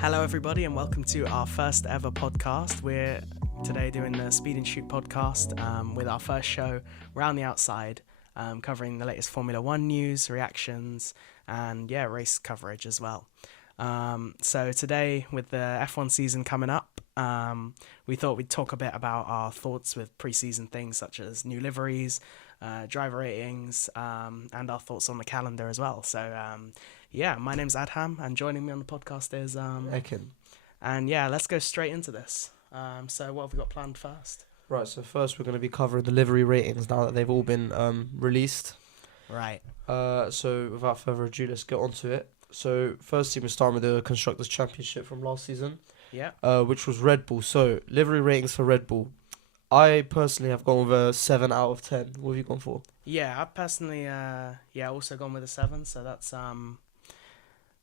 Hello, everybody, and welcome to our first ever podcast. We're today doing the Speed and Shoot podcast with our first show, Round the Outside, covering the latest Formula One news, reactions, and race coverage as well. So today, with the F1 season coming up, we thought we'd talk a bit about our thoughts with pre-season things such as new liveries, driver ratings, and our thoughts on the calendar as well. So, my name's Adham, and joining me on the podcast is Ekin. And let's go straight into this. So what have we got planned first? Right, so first we're going to be covering the livery ratings now that they've all been released. Right. So without further ado, let's get on to it. So first team, we're starting with the Constructors' Championship from last season. Yeah. Which was Red Bull. So livery ratings for Red Bull. I personally have gone with a 7 out of 10. What have you gone for? Yeah, I personally also gone with a 7. So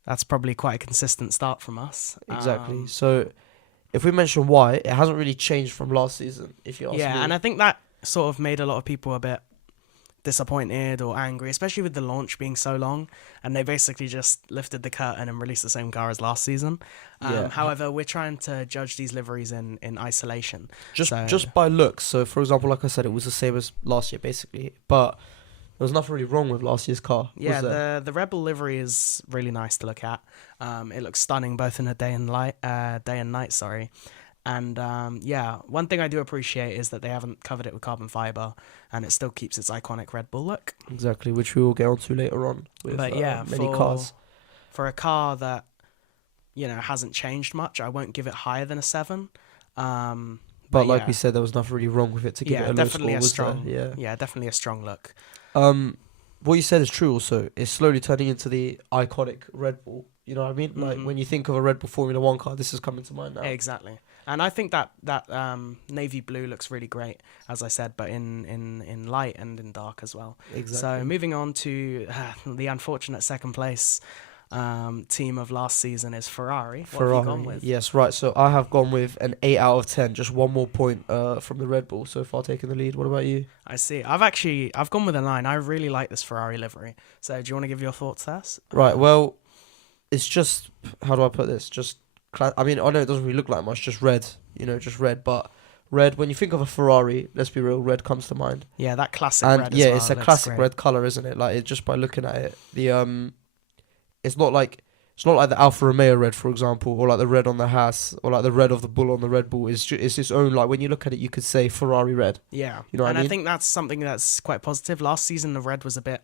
that's probably quite a consistent start from us. Exactly. So if we mention why, it hasn't really changed from last season, if you ask me. Yeah, and I think that sort of made a lot of people a bit disappointed or angry, especially with the launch being so long, and they basically just lifted the curtain and released the same car as last season. However, we're trying to judge these liveries in isolation. Just by looks. So for example, like I said, it was the same as last year basically, but there was nothing really wrong with last year's car. Yeah, the Rebel livery is really nice to look at. It looks stunning both in the day and night. Sorry. And one thing I do appreciate is that they haven't covered it with carbon fiber, and it still keeps its iconic Red Bull look. Exactly, which we will get onto later on with many cars. For a car that hasn't changed much, I won't give it higher than a 7. But like we said, there was nothing really wrong with it to give it a low score. Definitely a strong look. What you said is true also. It's slowly turning into the iconic Red Bull. You know what I mean? Mm-hmm. Like when you think of a Red Bull Formula 1 car, this is coming to mind now. Exactly. And I think that navy blue looks really great, as I said, but in light and in dark as well. Exactly. So moving on to the unfortunate second place team of last season is Ferrari. What have you gone with? Yes, right. So I have gone with an 8 out of 10. Just one more point from the Red Bull so far taking the lead. What about you? I see. I've gone with a 9. I really like this Ferrari livery. So do you want to give your thoughts first? Right. Well, it's just, how do I put this? I know it doesn't really look like much, just red, just red. But red, when you think of a Ferrari, let's be real, red comes to mind. Yeah, that classic red as well. It's a classic red colour, isn't it? Like, just by looking at it, it's not like the Alfa Romeo red, for example, or like the red on the Haas, or like the red of the Bull on the Red Bull. It's its own, like, when you look at it, you could say Ferrari red. Yeah, you know what I mean? I think that's something that's quite positive. Last season, the red was a bit,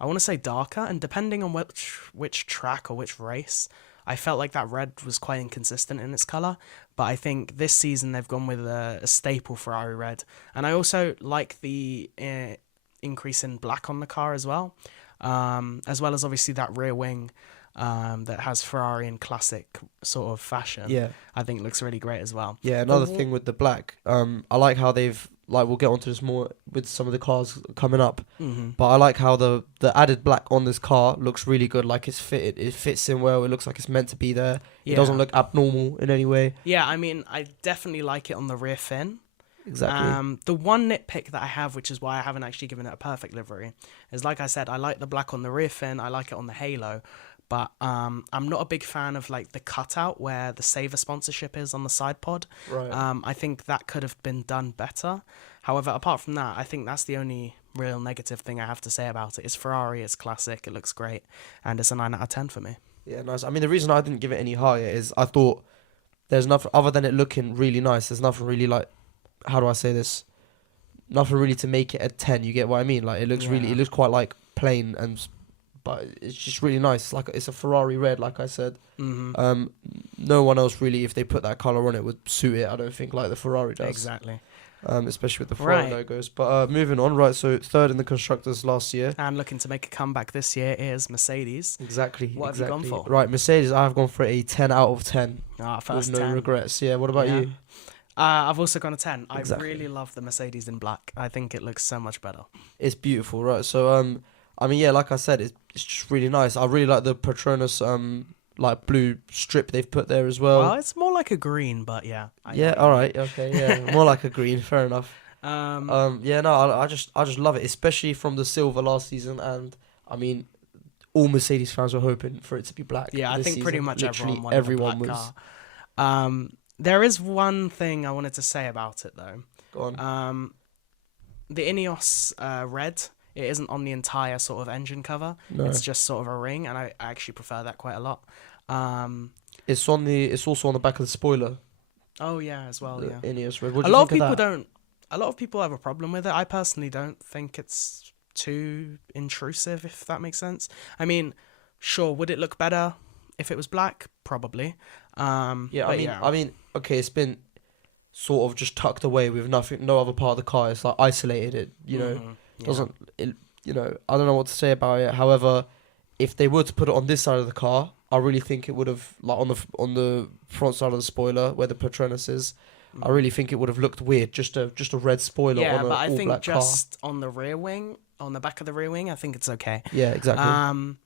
I want to say, darker, and depending on which track or which race, I felt like that red was quite inconsistent in its colour. But I think this season they've gone with a staple Ferrari red. And I also like the increase in black on the car as well as obviously that rear wing that has Ferrari in classic sort of fashion. Yeah. I think looks really great as well. Yeah, another thing with the black, I like how they've, like, we'll get onto this more with some of the cars coming up, but I like how the added black on this car looks really good. Like, it's fitted, it fits in well, it looks like it's meant to be there. Yeah. It doesn't look abnormal in any way. Yeah, I mean, I definitely like it on the rear fin. Exactly. The one nitpick that I have, which is why I haven't actually given it a perfect livery, is, like I said, I like the black on the rear fin, I like it on the halo, but I'm not a big fan of, like, the cutout where the Saver sponsorship is on the side pod. Right. I think that could have been done better. However, apart from that, I think that's the only real negative thing I have to say about it. It's Ferrari, it's classic, it looks great, and it's a 9 out of 10 for me. Yeah, nice. I mean, the reason I didn't give it any higher is I thought there's nothing, other than it looking really nice, there's nothing really, like, how do I say this? Nothing really to make it a 10, you get what I mean? Like, it looks it looks quite, like, plain, but it's just really nice. Like, it's a Ferrari red, like I said. Mm-hmm. No one else really, if they put that colour on it, would suit it, I don't think, like the Ferrari does. Exactly. Especially with the Ferrari logos. But moving on, right, so third in the Constructors last year. And looking to make a comeback this year is Mercedes. Exactly. What have you gone for? Right, Mercedes, I have gone for a 10 out of 10. First with no 10. regrets. Yeah, what about you? I've also gone a 10. Exactly. I really love the Mercedes in black. I think it looks so much better. It's beautiful, right? So, I mean, yeah, like I said, it's just really nice. I really like the Petronas, like, blue strip they've put there as well. Well, it's more like a green, but yeah. All right, okay, yeah, more like a green, fair enough. I just love it, especially from the silver last season, and I mean, all Mercedes fans were hoping for it to be black. Yeah, I this think pretty season. much Literally everyone wanted a black was. car. There is one thing I wanted to say about it though. Go on. The Ineos red, it isn't on the entire sort of engine cover. No. It's just sort of a ring, and I actually prefer that quite a lot. It's also on the back of the spoiler. Oh yeah, as well. The Yeah. Ineos red. What do A you lot of think people that? don't. A lot of people have a problem with it. I personally don't think it's too intrusive, if that makes sense. I mean, sure, would it look better if it was black? Probably. Yeah, but I mean, okay, it's been sort of just tucked away with no other part of the car. It's like isolated. It, yeah. doesn't. It, I don't know what to say about it. However, if they were to put it on this side of the car, I really think it would have, like on the front side of the spoiler where the Patronus is. I really think it would have looked weird, just a red spoiler Yeah, on a but I all think black just on the rear wing, on the back of the rear wing, I think it's okay. car. Yeah, exactly.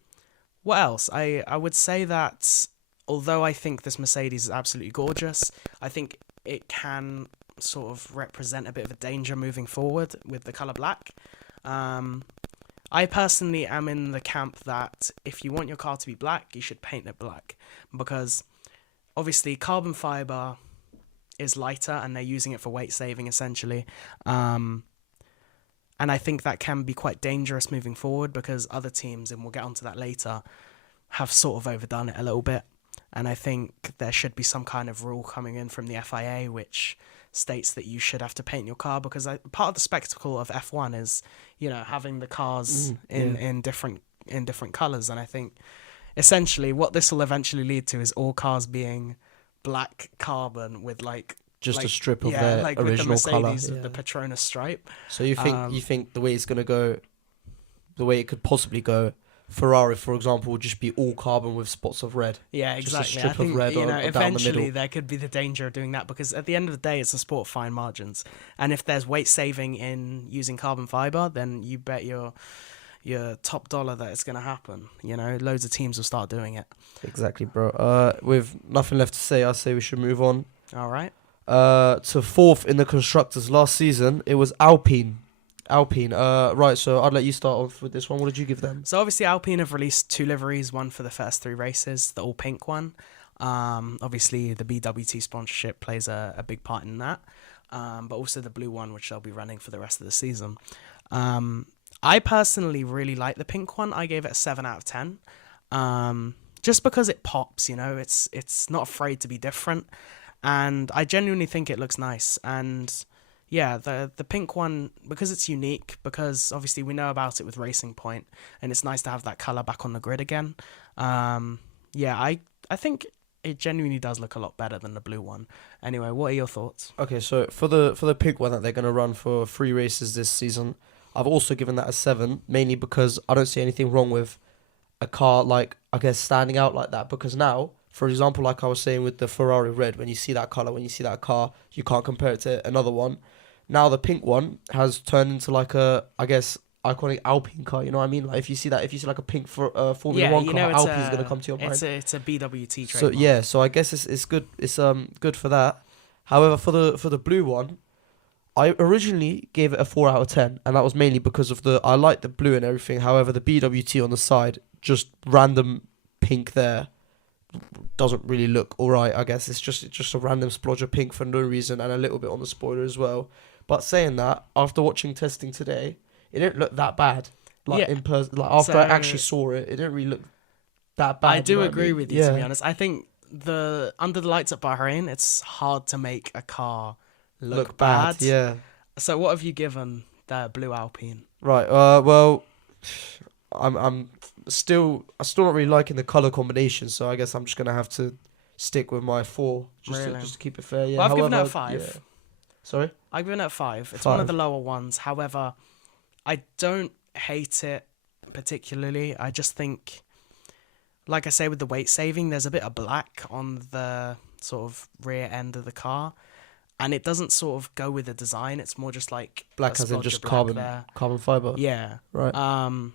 What else? I would say that although I think this Mercedes is absolutely gorgeous, I think it can sort of represent a bit of a danger moving forward with the colour black. I personally am in the camp that if you want your car to be black, you should paint it black, because obviously carbon fibre is lighter and they're using it for weight saving essentially. And I think that can be quite dangerous moving forward because other teams, and we'll get onto that later, have sort of overdone it a little bit. And I think there should be some kind of rule coming in from the FIA which states that you should have to paint your car, because part of the spectacle of F1 is, having the cars in different colours. And I think essentially what this will eventually lead to is all cars being black carbon with Just a strip of their like with the original colour. Mercedes with the Patronus stripe. So you think the way it's gonna go, the way it could possibly go, Ferrari, for example, would just be all carbon with spots of red. Yeah, Just a exactly. strip I think of red down the eventually middle. there could be the danger of doing that, because at the end of the day, it's a sport of fine margins. And if there's weight saving in using carbon fiber, then you bet your top dollar that it's going to happen. Loads of teams will start doing it. Exactly, bro. With nothing left to say, I say we should move on. All right. To fourth in the constructors last season, it was Alpine. Right, so I'd let you start off with this one. What did you give them? So obviously Alpine have released 2 liveries, one for the first 3 races, the all pink one. Obviously the BWT sponsorship plays a big part in that, but also the blue one, which they'll be running for the rest of the season. I personally really like the pink one. I gave it a 7 out of 10. Just because it pops, it's not afraid to be different, and I genuinely think it looks nice. And yeah, the pink one, because it's unique, because obviously we know about it with Racing Point, and it's nice to have that colour back on the grid again. I think it genuinely does look a lot better than the blue one. Anyway, what are your thoughts? Okay, so for the pink one that they're going to run for 3 races this season, I've also given that a 7, mainly because I don't see anything wrong with a car, standing out like that. Because now, for example, like I was saying with the Ferrari red, when you see that colour, when you see that car, you can't compare it to another one. Now the pink one has turned into iconic Alpine car. You know what I mean? Like if you see like a pink Formula One car, Alpine's gonna come to your mind. It's a BWT trademark. So yeah, so I guess it's good. It's good for that. However, for the blue one, I originally gave it a 4 out of 10, and that was mainly because of I like the blue and everything. However, the BWT on the side, just random pink there, doesn't really look alright. I guess it's just a random splodge of pink for no reason, and a little bit on the spoiler as well. But saying that, after watching testing today, it didn't look that bad. In person, after I actually saw it, it didn't really look that bad. I do agree with you, to be honest. I think under the lights at Bahrain, it's hard to make a car look bad. Yeah. So what have you given the blue Alpine? Right. Well, I'm still not really liking the color combination, so I guess I'm just gonna have to stick with my 4 just to keep it fair. Yeah. Well, I've given it a 5. Yeah. Sorry? I've given it a 5. It's one of the lower ones. However, I don't hate it particularly. I just think, like I say, with the weight saving, there's a bit of black on the sort of rear end of the car, and it doesn't sort of go with the design. It's more just like black as in just carbon fiber. Yeah. Right. And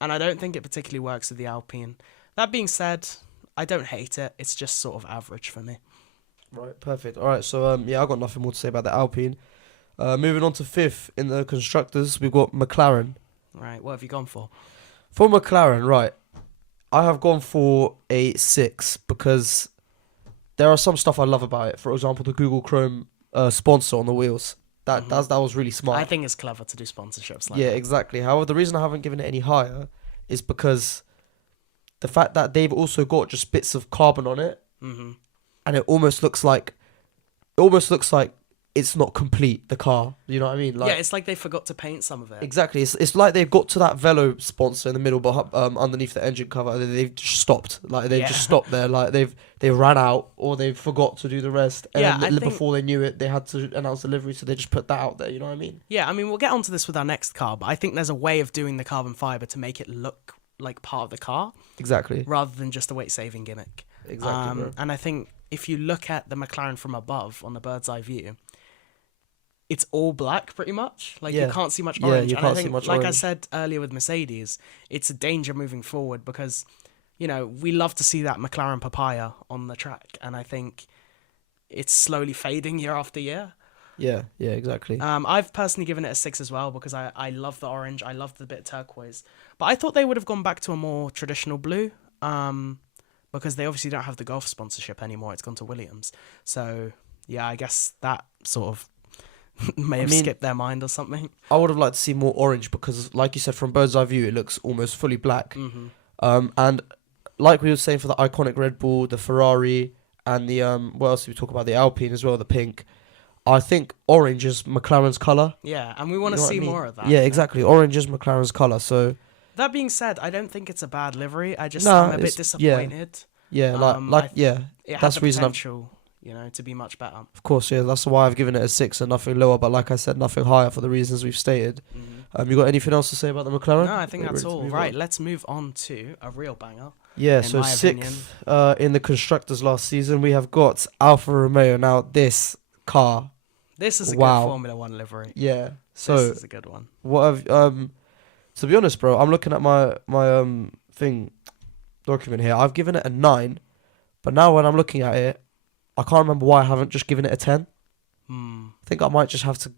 I don't think it particularly works with the Alpine. That being said, I don't hate it. It's just sort of average for me. Right, perfect. All right, so I've got nothing more to say about the Alpine. Moving on to 5th in the constructors, we've got McLaren. Right, what have you gone for? For McLaren, right, I have gone for a 6 because there are some stuff I love about it. For example, the Google Chrome sponsor on the wheels. That was really I smart. think it's clever to do sponsorships like Yeah, that. exactly. However, the reason I haven't given it any higher is because the fact that they've also got just bits of carbon on it, Hmm. and it almost looks like it's not complete, the car. You know what I mean? Yeah, Like, it's like they forgot to paint some of it. exactly. It's like they've got to that Velo sponsor in the middle, but underneath the engine cover, and they've just stopped. Like they've Yeah. just stopped there. Like they ran out, or they forgot to do the rest. And Yeah, then I think- before they knew it, they had to announce delivery, so they just put that out there. You know what I mean? Yeah, I mean, we'll get onto this with our next car, but I think there's a way of doing the carbon fiber to make it look like part of the car Exactly. rather than just a weight-saving gimmick. Exactly, bro. And I think if you look at the McLaren from above on the bird's eye view, it's all black pretty much. Like Yeah. you can't see much Yeah, orange. you And I can't see think, much like I orange. said earlier with Mercedes, it's a danger moving forward because, we love to see that McLaren papaya on the track, and I think it's slowly fading year after year. Yeah, exactly. I've personally given it a 6 as well because I love the orange, I love the bit of turquoise, but I thought they would have gone back to a more traditional blue. Because they obviously don't have the golf sponsorship anymore. It's gone to Williams. So yeah, I guess that sort of may have skipped their mind or something. I would have liked to see more orange because, like you said, from bird's eye view, it looks almost fully black. Hmm. And like we were saying for the iconic Red Bull, the Ferrari, and the what else did we talk about? The Alpine as well, the pink. I think orange is McLaren's color. Yeah, and we want You to know what see I mean? more of that. Yeah, exactly. Orange is McLaren's color. So That being said, I don't think it's a bad livery. I'm a bit it's- disappointed. yeah, Um, yeah. It had That's the the reason I've- potential, to be much better. Of course, yeah. That's why I've given it a 6 and nothing lower. But like I said, nothing higher for the reasons we've stated. Hmm. You got anything else to say about the McLaren? No, I think We're that's ready to all. move Right, on. let's move on to a real banger. Yeah, in so my opinion. 6th in the constructors last season, we have got Alfa Romeo. Now this car, This is a Wow. good Formula One livery. yeah. This So is a good one. what have to be honest, bro, I'm looking at my thing document here. I've given it a 9, but now when I'm looking at it, I can't remember why I haven't just given it a 10. Hmm. I think I might just have to.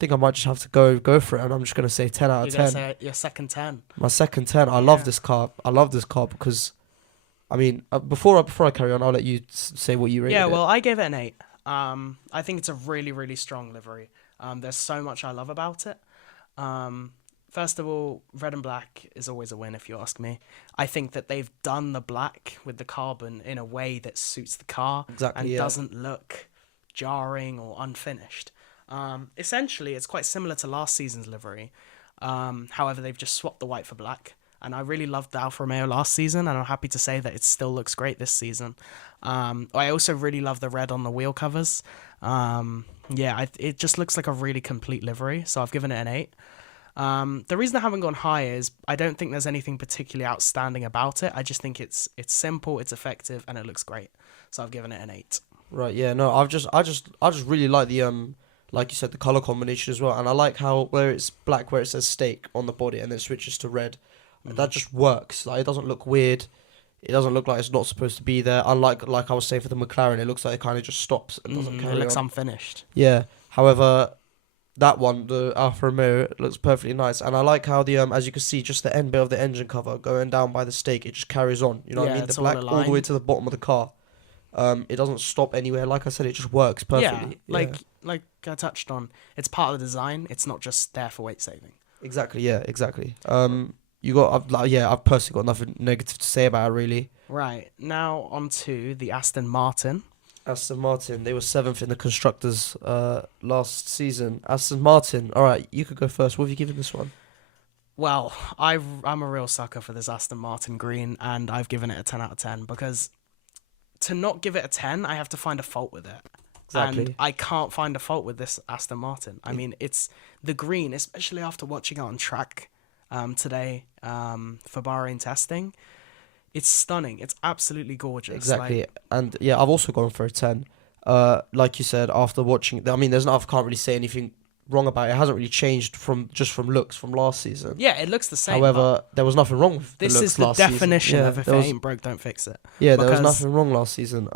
Go for it, and I'm just gonna say 10 out You're of gonna 10. say your second 10. My second 10. I love Yeah. this car. I love this car because, I mean, before I carry on, I'll let you say what you rated Yeah, it. well, I gave it an 8. I think it's a really, really strong livery. There's so much I love about it. First of all, red and black is always a win if you ask me. I think that they've done the black with the carbon in a way that suits the car Exactly, and yeah. doesn't look jarring or unfinished. Essentially, it's quite similar to last season's livery. However, they've just swapped the white for black. And I really loved the Alfa Romeo last season, and I'm happy to say that it still looks great this season. I also really love the red on the wheel covers. It just looks like a really complete livery, so I've given it an 8. The reason I haven't gone higher is I don't think there's anything particularly outstanding about it. I just think it's simple, it's effective, and it looks great. So I've given it an 8. Right, yeah, no, I just really like the like you said, the color combination as well, and I like how where it's black, where it says steak on the body, and then switches to red. That just works. Like, it doesn't look weird. It doesn't look like it's not supposed to be there. Unlike, like I was saying for the McLaren, it looks like it kind of just stops and doesn't carry It looks on. unfinished. Yeah. However, that one, the Alfa Romeo, looks perfectly nice, and I like how the as you can see, just the end bit of the engine cover going down by the stake, it just carries on. You know what I Yeah, mean? it's The all black all the way aligned. to the bottom of the car. It doesn't stop anywhere. Like I said, it just works perfectly. Yeah, like I touched on, it's part of the design. It's not just there for weight saving. Exactly. Yeah. Exactly. I've personally got nothing negative to say about it really. Right, now on to the Aston Martin. Aston Martin, they were 7th in the constructors last season. Aston Martin, all right, you could go first. What have you given this one? Well, I'm a real sucker for this Aston Martin green, and I've given it a 10 out of 10 because to not give it a 10, I have to find a fault with it. Exactly. And I can't find a fault with this Aston Martin. I mean, it's the green, especially after watching it on track today for Bahrain testing. It's stunning. It's absolutely gorgeous. Exactly. Like, And yeah, I've also gone for a 10. Like you said, after watching, I mean, I can't really say anything wrong about it. It hasn't really changed from looks from last season. yeah, it looks the same. However, there was nothing wrong with the this looks is the last definition season. of if it there was, ain't broke, don't fix it. yeah, there was because- nothing wrong last season.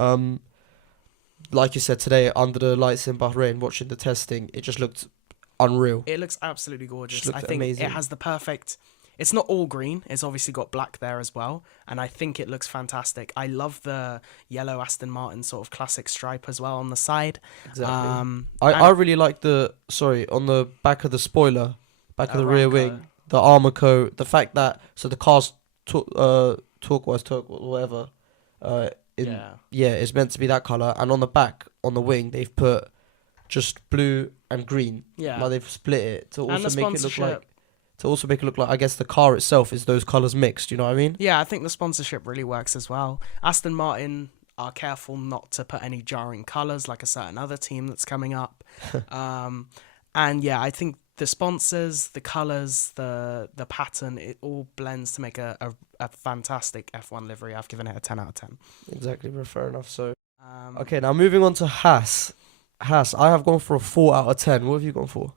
Like you said today, under the lights in Bahrain, watching the testing, it just looked unreal. It looks absolutely gorgeous. Just looked I think amazing. it has the perfect. it's not all green. It's obviously got black there as well, and I think it looks fantastic. I love the yellow Aston Martin sort of classic stripe as well on the side. Exactly. I And really like on the back of the spoiler, back of the rear Aramco. wing, the armor coat, the fact that the car's turquoise, whatever. Uh, Yeah. it's meant to be that color, and on the back, on the wing, they've put just blue and green. Yeah. Like they've split it to And the also make it look sponsorship. like I guess the car itself is those colors mixed. You know what I mean? Yeah, I think the sponsorship really works as well. Aston Martin are careful not to put any jarring colours like a certain other team that's coming up. And yeah, I think the sponsors, the colours, the pattern, it all blends to make a fantastic F1 livery. I've given it a 10 out of 10. Exactly. Fair enough. So Um, okay, now moving on to Haas. Haas, I have gone for a 4 out of 10. What have you gone for?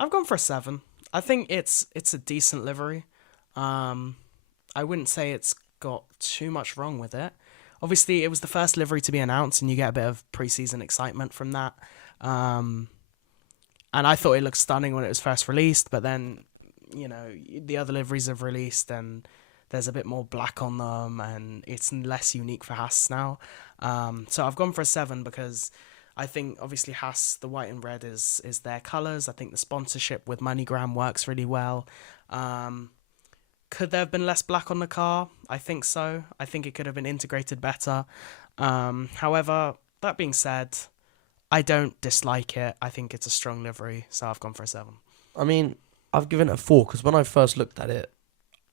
I've gone for a 7. I think it's a decent livery. I wouldn't say it's got too much wrong with it. Obviously, it was the first livery to be announced, and you get a bit of preseason excitement from that. And I thought it looked stunning when it was first released, but then, the other liveries have released, and there's a bit more black on them, and it's less unique for Haas now. So I've gone for a 7 because I think obviously Haas, the white and red is their colours. I think the sponsorship with MoneyGram works really well. Could there have been less black on the car? I think so. I think it could have been integrated better. However, that being said, I don't dislike it. I think it's a strong livery, so I've gone for a 7. I mean, I've given it a 4 because when I first looked at it,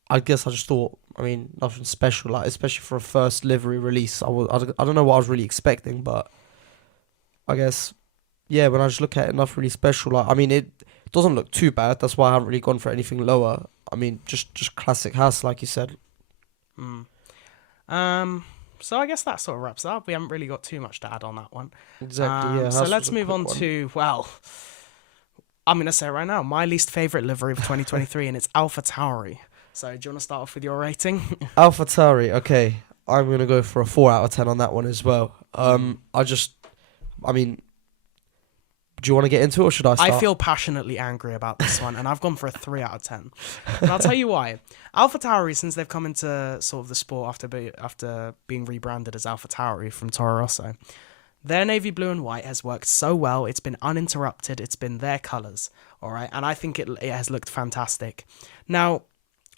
I guess I just thought, nothing special, like especially for a first livery release. I don't know what I was really expecting, but I guess, yeah, when I just look at it, nothing really special. It doesn't look too bad. That's why I haven't really gone for anything lower. Just classic Haas, like you said. So I guess that sort of wraps up. We haven't really got too much to add on that one. Exactly, yeah. So Haas let's was a move quick on one. to, well, I'm going to say it right now, my least favourite livery of 2023, and it's AlphaTauri. So do you want to start off with your rating? AlphaTauri, okay. I'm going to go for a 4 out of 10 on that one as well. Do you want to get into it or should I start? I feel passionately angry about this one, and I've gone for a 3 out of 10. And I'll tell you why. AlphaTauri, since they've come into sort of the sport after being rebranded as AlphaTauri from Toro Rosso, their navy blue and white has worked so well. It's been uninterrupted. It's been their colours, all right? And I think it has looked fantastic. Now,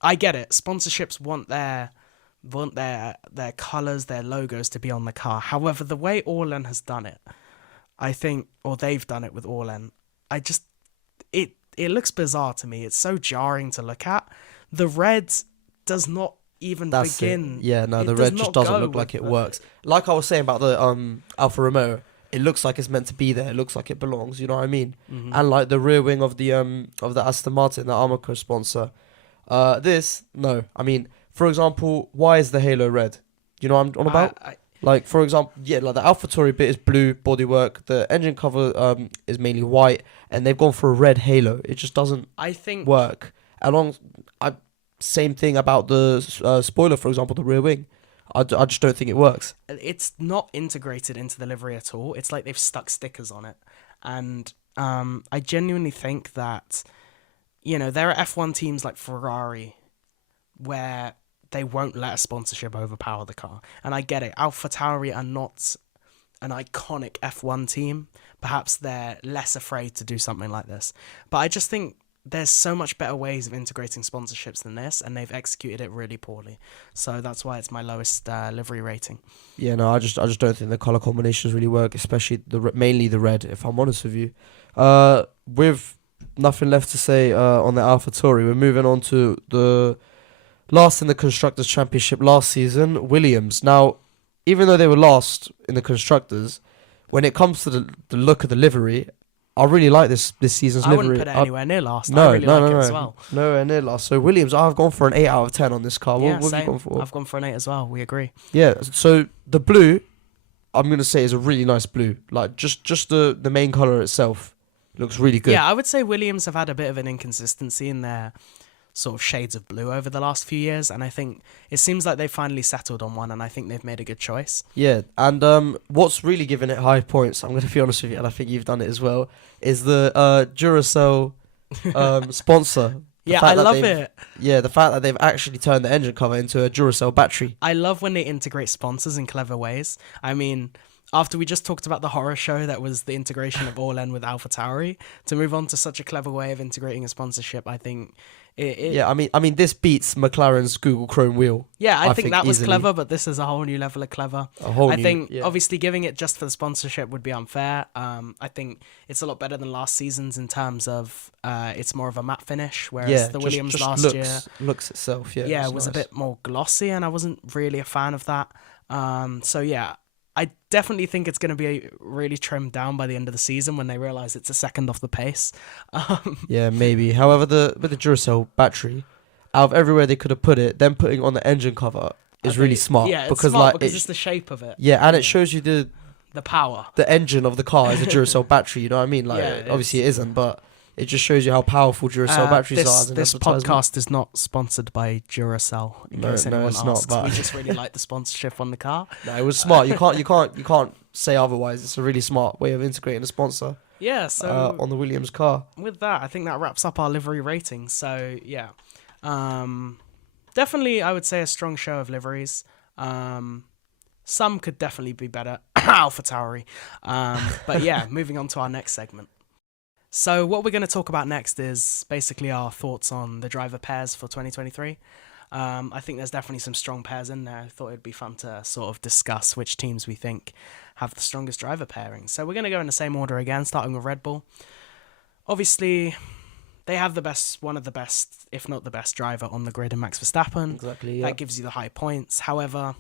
I get it. Sponsorships want their colours, their logos to be on the car. However, the way Orlen has done it, I think, or they've done it with Orlen, it looks bizarre to me. It's so jarring to look at. The red does not even begin. Yeah, no, It the does red just not doesn't go look like with it the- works. Like I was saying about the Alfa Romeo, it looks like it's meant to be there. It looks like it belongs. You know what I mean? Mhm. And like the rear wing of the Aston Martin, the Armco sponsor. For example, why is the halo red? You know what I'm on about? Like, for example, yeah, like the AlphaTauri bit is blue bodywork. The engine cover is mainly white, and they've gone for a red halo. It just doesn't I think work. Same thing about the spoiler, for example, the rear wing. I just don't think it works. it's not integrated into the livery at all. It's like they've stuck stickers on it. And I genuinely think that, there are F1 teams like Ferrari where they won't let a sponsorship overpower the car. And I get it. AlphaTauri are not an iconic F1 team. Perhaps they're less afraid to do something like this. But I just think there's so much better ways of integrating sponsorships than this, and they've executed it really poorly. So that's why it's my lowest livery rating. Yeah, no, I just don't think the color combinations really work, especially mainly the red. If I'm honest with you, with nothing left to say on the AlphaTauri, we're moving on to the last in the Constructors' Championship last season, Williams. Now, even though they were last in the Constructors, when it comes to the look of the livery, I really like this season's I livery. wouldn't put it anywhere near last. No, I really like it as well. Nowhere near last. So Williams, I've gone for an 8 out of 10 on this car. Yeah, What have you same. gone for? I've gone for an 8 as well. We agree. Yeah, so the blue, I'm going to say is a really nice blue. Like, just the main colour itself looks really good. Yeah, I would say Williams have had a bit of an inconsistency in their sort of shades of blue over the last few years, and I think it seems like they've finally settled on one, and I think they've made a good choice. Yeah, and what's really giving it high points, I'm going to be honest with you, and I think you've done it as well, is the Duracell sponsor. Yeah, fact I that love they've- it. Yeah, the fact that they've actually turned the engine cover into a Duracell battery. I love when they integrate sponsors in clever ways. I mean, after we just talked about the horror show that was the integration of Orlen with AlphaTauri, to move on to such a clever way of integrating a sponsorship, I think Yeah, I mean, this beats McLaren's Google Chrome wheel. yeah, I think that was easily. clever, but this is a whole new level of clever. A whole I new, think yeah. obviously giving it just for the sponsorship would be unfair. I think it's a lot better than last season's in terms of it's more of a matte finish, whereas Yeah, the just- Williams just last year looks itself. Yeah, yeah, it's was a nice. bit more glossy, and I wasn't really a fan of that. So yeah, I definitely think it's going to be really trimmed down by the end of the season when they realize it's a second off the pace. Yeah, maybe. However, with the Duracell battery, out of everywhere they could have put it, them putting on the engine cover is really smart. Yeah, it's because smart like because it's the shape of it. yeah, and it shows you the power. engine of the car is a Duracell battery. You know what I mean? Like, Yeah, obviously it isn't, but it just shows you how powerful Duracell batteries this, are. As an This advertisement. podcast is not sponsored by Duracell. In No, case no, anyone it's not, asks, but- we just really like the sponsorship on the car. No, it was smart. You can't say otherwise. It's a really smart way of integrating a sponsor Yeah, so on the Williams car. with that, I think that wraps up our livery rating. So yeah, definitely I would say a strong show of liveries. Some could definitely be better. AlphaTauri. But yeah, moving on to our next segment. So what we're going to talk about next is basically our thoughts on the driver pairs for 2023. I think there's definitely some strong pairs in there. I thought it'd be fun to sort of discuss which teams we think have the strongest driver pairings. So we're going to go in the same order again, starting with Red Bull. Obviously, they have one of the best, if not the best driver on the grid in Max Verstappen. Exactly. Yeah. That gives you the high points. However,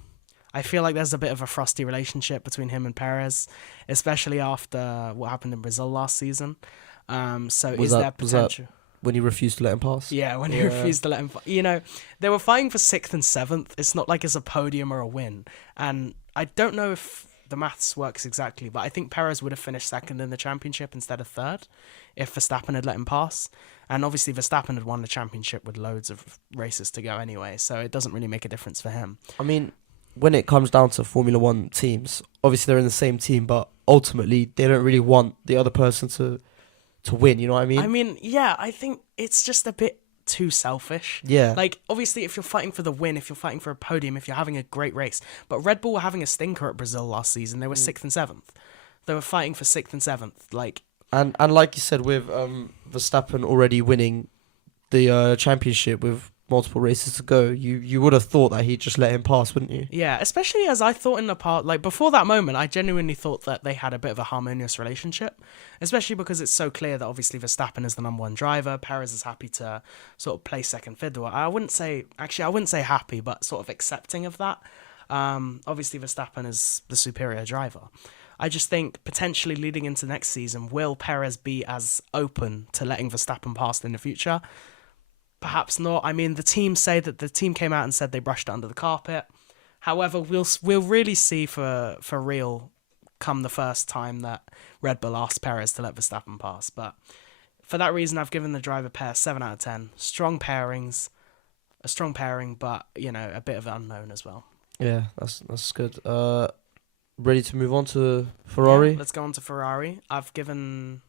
I feel like there's a bit of a frosty relationship between him and Perez, especially after what happened in Brazil last season. So Was is that- there was that- potential? When he refused to let him pass. Yeah, when he Yeah. refused to let him. You know, they were fighting for 6th and 7th. It's not like it's a podium or a win. And I don't know if the maths works exactly, but I think Perez would have finished second in the championship instead of third if Verstappen had let him pass. And obviously Verstappen had won the championship with loads of races to go anyway, so it doesn't really make a difference for him. I mean, when it comes down to Formula One teams, obviously they're in the same team, but ultimately they don't really want the other person to win. You know what I mean? Yeah, I think it's just a bit too selfish. Yeah. Like, obviously, if you're fighting for the win, if you're fighting for a podium, if you're having a great race. But Red Bull were having a stinker at Brazil last season. They were 6th and 7th. They were fighting for 6th and 7th. Like, And like you said, with Verstappen already winning the championship with multiple races to go, you would have thought that he'd just let him pass, wouldn't you? yeah, especially as I thought in the part, like, before that moment, I genuinely thought that they had a bit of a harmonious relationship. Especially because it's so clear that obviously Verstappen is the number one driver. Perez is happy to sort of play second fiddle. I wouldn't say happy, but sort of accepting of that. Obviously Verstappen is the superior driver. I just think potentially leading into next season, will Perez be as open to letting Verstappen pass in the future? Perhaps not. I mean, the team came out and said they brushed it under the carpet. However, we'll really see for real come the first time that Red Bull asked Perez to let Verstappen pass. But for that reason, I've given the driver pair 7 out of 10. Strong pairings, a strong pairing, but you know, a bit of an unknown as well. Yeah, that's good. Ready to move on to Ferrari? Yeah, let's go on to Ferrari. we've given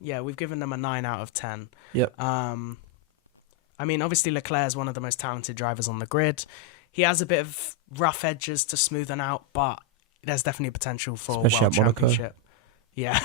them a 9 out of 10. Yep. I mean, obviously Leclerc is one of the most talented drivers on the grid. He has a bit of rough edges to smoothen out, but there's definitely potential for Especially World at Monaco. Championship. Yeah.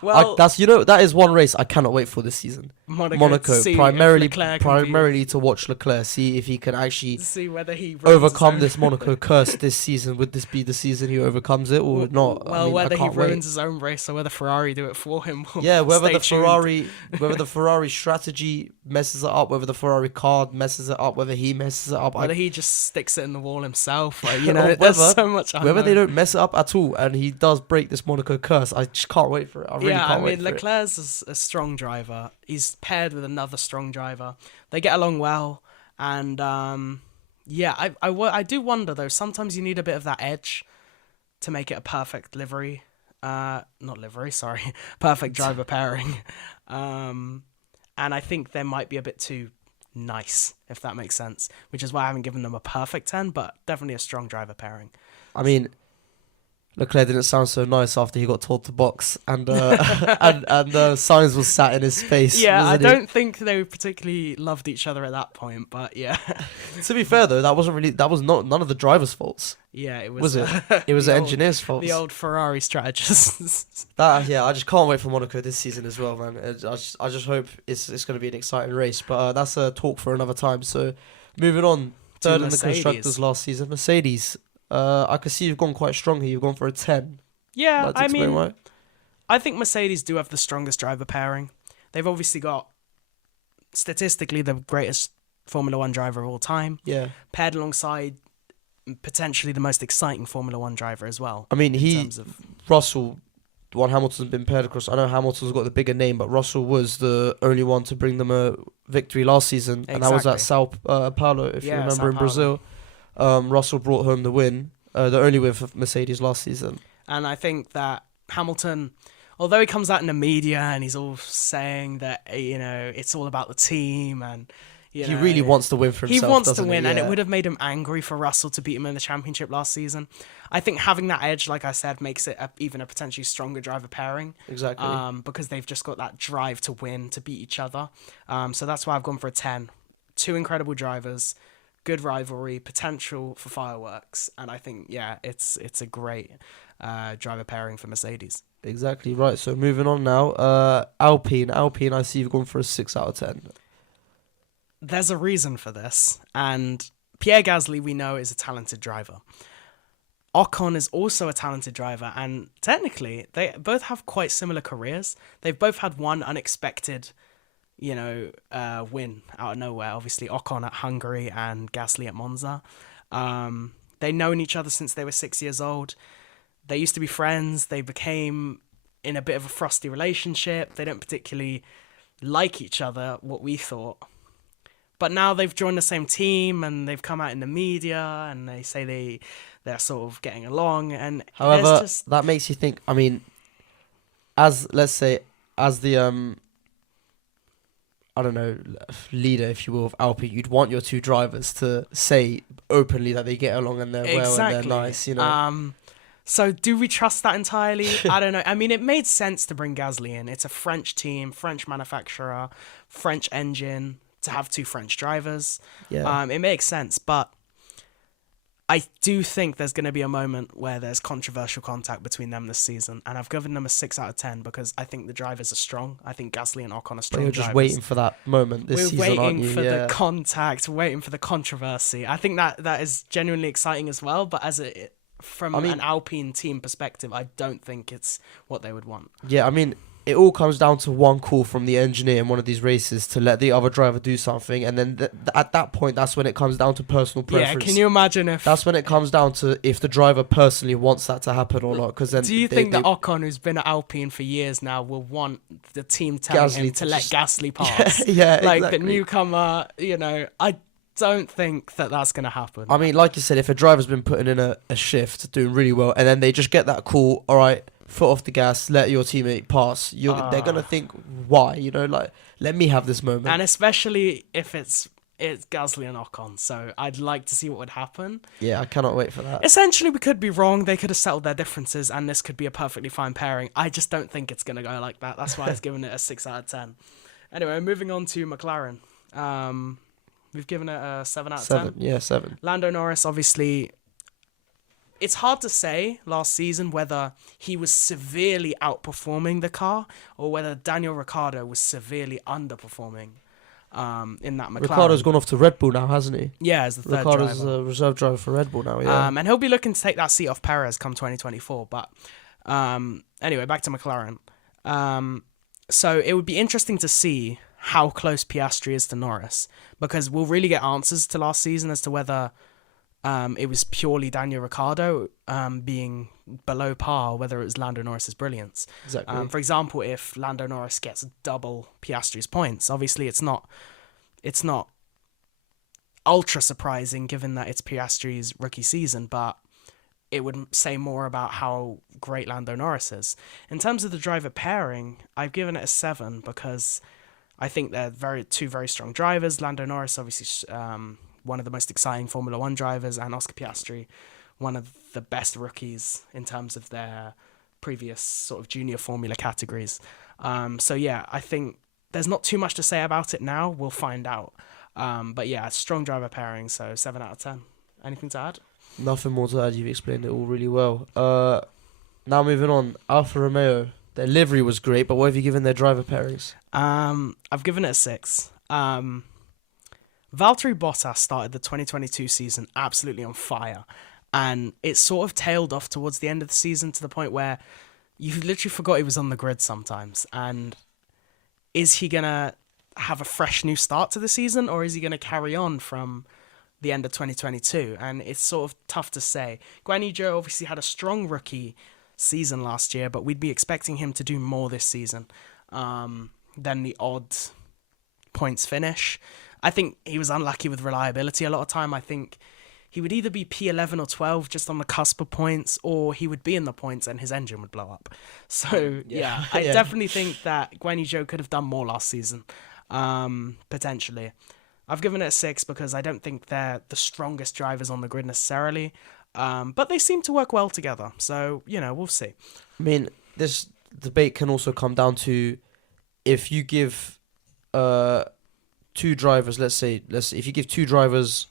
Well, that is one race I cannot wait for this season. Monaco to see if primarily Leclerc can to watch Leclerc, see if he can actually see whether he ruins overcome his own- this Monaco curse this season. Would this be the season he overcomes it or not? Well, I mean, whether I he can't ruins wait. his own race or whether Ferrari do it for him. Yeah, whether Stay the tuned. whether the Ferrari strategy messes it up, whether the Ferrari card messes it up, whether he messes it up, Whether he just sticks it in the wall himself, like, you Or know, there's whether- so much unknown. whether they don't mess it up at all, and he does break this Monaco curse. I just can't wait for it. I really can't wait for it. Leclerc's a strong driver. He's paired with another strong driver. They get along well, and I do wonder though. Sometimes you need a bit of that edge to make it a perfect livery. Not livery, sorry, perfect driver pairing. And I think they might be a bit too nice, if that makes sense. Which is why I haven't given them a perfect 10, but definitely a strong driver pairing. I mean, Leclerc didn't sound so nice after he got told to box, and Sainz was sat in his face. Yeah, I wasn't he? don't think they particularly loved each other at that point, but yeah. To be fair though, that was not none of the drivers' faults, Yeah, it was was. it? It was the the old, engineers' faults. the old Ferrari strategists. I just can't wait for Monaco this season as well, man. I just hope it's going to be an exciting race, but that's a talk for another time. So, moving on, To third in the Mercedes. constructors last season, Mercedes. I can see you've gone quite strong here. You've gone for a 10. Yeah, Like to I explain mean, why? I think Mercedes do have the strongest driver pairing. They've obviously got, statistically, the greatest Formula One driver of all time, Yeah, paired alongside potentially the most exciting Formula One driver as well. I mean In terms of, Russell, one Hamilton's been paired across. I know Hamilton's got the bigger name, but Russell was the only one to bring them a victory last season, and that was at Sao Paulo, if you Yeah, remember, Sao in Paulo. Brazil. Russell brought home the win, the only win for Mercedes last season. and I think that Hamilton, although he comes out in the media and he's all saying that, it's all about the team and, He really wants to win for he himself. wants to doesn't win, he? and it Yeah. would have made him angry for Russell to beat him in the championship last season. I think having that edge, like I said, makes it even a potentially stronger driver pairing. Exactly. Because they've just got that drive to win, to beat each other. So that's why I've gone for a 10. Two incredible drivers, good rivalry, potential for fireworks, and I think it's a great driver pairing for Mercedes. Exactly right. So moving on now. Alpine. I see you've gone for a 6 out of 10. There's a reason for this, and Pierre Gasly we know is a talented driver. Ocon is also a talented driver, and technically they both have quite similar careers. They've both had one unexpected, win out of nowhere. Obviously, Ocon at Hungary and Gasly at Monza. They've known each other since they were 6 years old. They used to be friends. They became in a bit of a frosty relationship. They don't particularly like each other, what we thought. But now they've joined the same team and they've come out in the media and they say they're sort of getting along. And However, just, that makes you think. I mean, let's say as the I don't know, leader, if you will, of Alpine, you'd want your two drivers to say openly that they get along and they're well and they're nice. So do we trust that entirely? I don't know. I mean, it made sense to bring Gasly in. It's a French team, French manufacturer, French engine, to have two French drivers. Yeah. It makes sense, but I do think there's going to be a moment where there's controversial contact between them this season, and I've given them a 6 out of 10 because I think the drivers are strong. I think Gasly and Ocon are strong You're drivers. just waiting for that moment this season, aren't waiting you? for the contact, waiting for the controversy. I think that is genuinely exciting as well, but from an Alpine team perspective, I don't think it's what they would want. Yeah, I mean, it all comes down to one call from the engineer in one of these races to let the other driver do something, and then at that point, that's when it comes down to personal preference. Yeah, can you imagine if... That's when it comes down to if the driver personally wants that to happen or not. Because then do you think that Ocon, who's been at Alpine for years now, will want the team telling him to let Gasly pass? Yeah, like exactly. the newcomer, I don't think that that's going to happen. I mean, like you said, if a driver's been putting in a shift, doing really well, and then they just get that call, all right, foot off the gas, let your teammate pass, they're going to think, why? Let me have this moment. And especially if it's Gasly and Ocon, so I'd like to see what would happen. Yeah, I cannot wait for that. Essentially, we could be wrong. They could have settled their differences, and this could be a perfectly fine pairing. I just don't think it's going to go like that. That's why I was giving it a 6 out of 10. Anyway, moving on to McLaren. We've given it a 7 out of 10. 7, yeah, 7. Lando Norris, obviously, it's hard to say last season whether he was severely outperforming the car or whether Daniel Ricciardo was severely underperforming in that McLaren. Ricciardo's gone off to Red Bull now, hasn't he? Yeah, as the third Ricciardo's driver. a reserve driver for Red Bull now, yeah. And he'll be looking to take that seat off Perez come 2024. But anyway, back to McLaren. So it would be interesting to see how close Piastri is to Norris, because we'll really get answers to last season as to whether it was purely Daniel Ricciardo being below par, whether it was Lando Norris's brilliance. Exactly. For example, if Lando Norris gets double Piastri's points, obviously it's not ultra surprising given that it's Piastri's rookie season, but it would say more about how great Lando Norris is. In terms of the driver pairing, I've given it a 7 because I think they're two very strong drivers. Lando Norris, obviously, one of the most exciting Formula One drivers, and Oscar Piastri, one of the best rookies in terms of their previous sort of junior formula categories. So yeah, I think there's not too much to say about it now. We'll find out. But yeah, strong driver pairing, so 7 out of 10. Anything to add? Nothing more to add. You've explained it all really well. Now moving on, Alfa Romeo. Their livery was great, but what have you given their driver pairings? I've given it a 6. Valtteri Bottas started the 2022 season absolutely on fire, and it sort of tailed off towards the end of the season to the point where you literally forgot he was on the grid sometimes. And is he going to have a fresh new start to the season, or is he going to carry on from the end of 2022? And it's sort of tough to say. Guan Yu Zhou obviously had a strong rookie season last year, but we'd be expecting him to do more this season than the odd points finish. I think he was unlucky with reliability a lot of time. I think he would either be P11 or 12 just on the cusp of points, or he would be in the points and his engine would blow up. So yeah, I definitely think that Guan Yu Zhou could have done more last season, potentially. I've given it a 6 because I don't think they're the strongest drivers on the grid necessarily, but they seem to work well together. So, we'll see. I mean, this debate can also come down to if you give two drivers, let's say if you give two drivers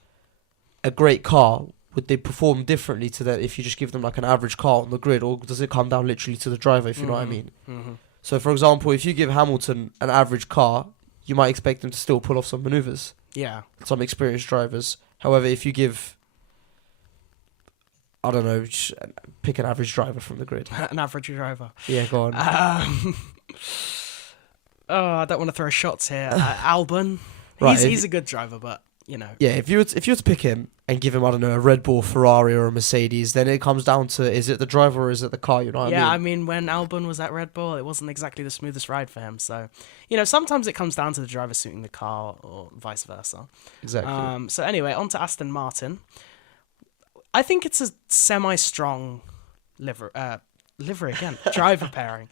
a great car, would they perform differently to that if you just give them like an average car on the grid, or does it come down literally to the driver, if you know what I mean? Mm-hmm. So, for example, if you give Hamilton an average car, you might expect him to still pull off some maneuvers. Yeah. Some experienced drivers. However, if you give, I don't know, pick an average driver from the grid. An average driver. Yeah, go on. I don't want to throw shots here. Albon. Right, He's a good driver, but, Yeah, if you were to pick him and give him, I don't know, a Red Bull, Ferrari, or a Mercedes, then it comes down to, is it the driver or is it the car, you know what I mean? Yeah, I mean, when Albon was at Red Bull, it wasn't exactly the smoothest ride for him. So, sometimes it comes down to the driver suiting the car or vice versa. Exactly. So anyway, on to Aston Martin. I think it's a semi-strong livery again, driver pairing.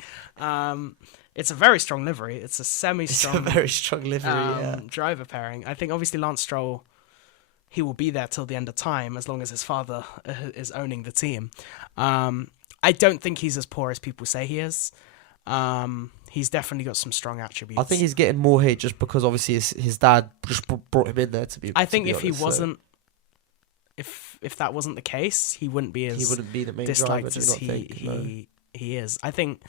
It's a very strong livery. It's a semi-strong... It's a very strong livery, driver pairing. I think obviously Lance Stroll, he will be there till the end of time as long as his father is owning the team. I don't think he's as poor as people say he is. He's definitely got some strong attributes. I think he's getting more hate just because obviously his dad just brought him in there to be. I think if honest, he wasn't, if that wasn't the case, he wouldn't be as the main disliked driver, as he is. I think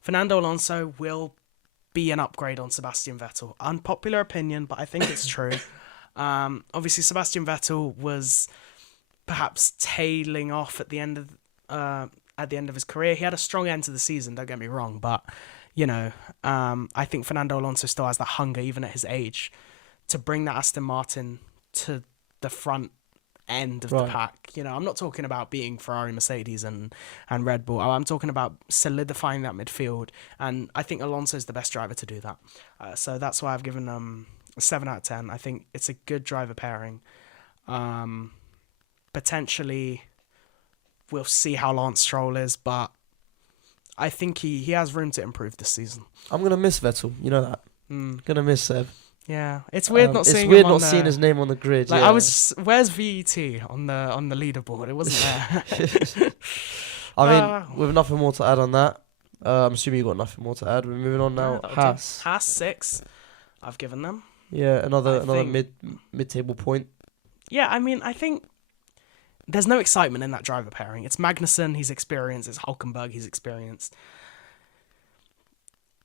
Fernando Alonso will be an upgrade on Sebastian Vettel. Unpopular opinion, but I think it's true. Obviously, Sebastian Vettel was perhaps tailing off at the end of his career. He had a strong end to the season. Don't get me wrong, but I think Fernando Alonso still has the hunger, even at his age, to bring that Aston Martin to the front end of the pack. I'm not talking about beating Ferrari, Mercedes, and Red Bull. I'm talking about solidifying that midfield, and I think Alonso's the best driver to do that. So that's why I've given them a 7 out of 10. I think it's a good driver pairing. Potentially, we'll see how Lance Stroll is, but I think he has room to improve this season. I'm going to miss Vettel, you know that. Gonna miss Seb. Yeah, it's weird not seeing. It's weird him not seeing his name on the grid. Like yeah. where's VET on the leaderboard? It wasn't there. I mean, with nothing more to add on that, I'm assuming you got nothing more to add. We're moving on now. Haas 6. I've given them. Yeah, another mid-table point. Yeah, I mean, I think there's no excitement in that driver pairing. It's Magnussen, he's experienced. It's Hülkenberg, he's experienced.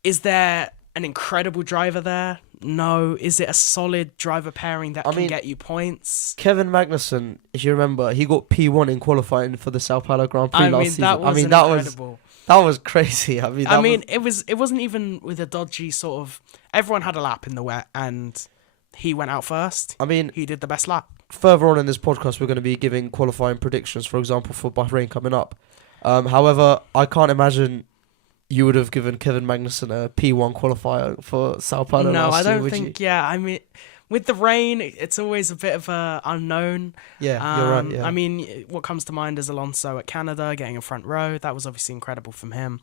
Is there an incredible driver there? No. Is it a solid driver pairing that can get you points? Kevin Magnussen, if you remember, he got P1 in qualifying for the Sao Paulo Grand Prix last season. That was incredible. That was crazy. It wasn't even with a dodgy sort of... Everyone had a lap in the wet, and he went out first. I mean, he did the best lap. Further on in this podcast, we're going to be giving qualifying predictions, for example, for Bahrain coming up. However, I can't imagine you would have given Kevin Magnussen a P1 qualifier for Sao Paulo last year, would you? Yeah, I mean, with the rain, it's always a bit of a unknown. Yeah, you're right, yeah. I mean, what comes to mind is Alonso at Canada, getting a front row. That was obviously incredible from him.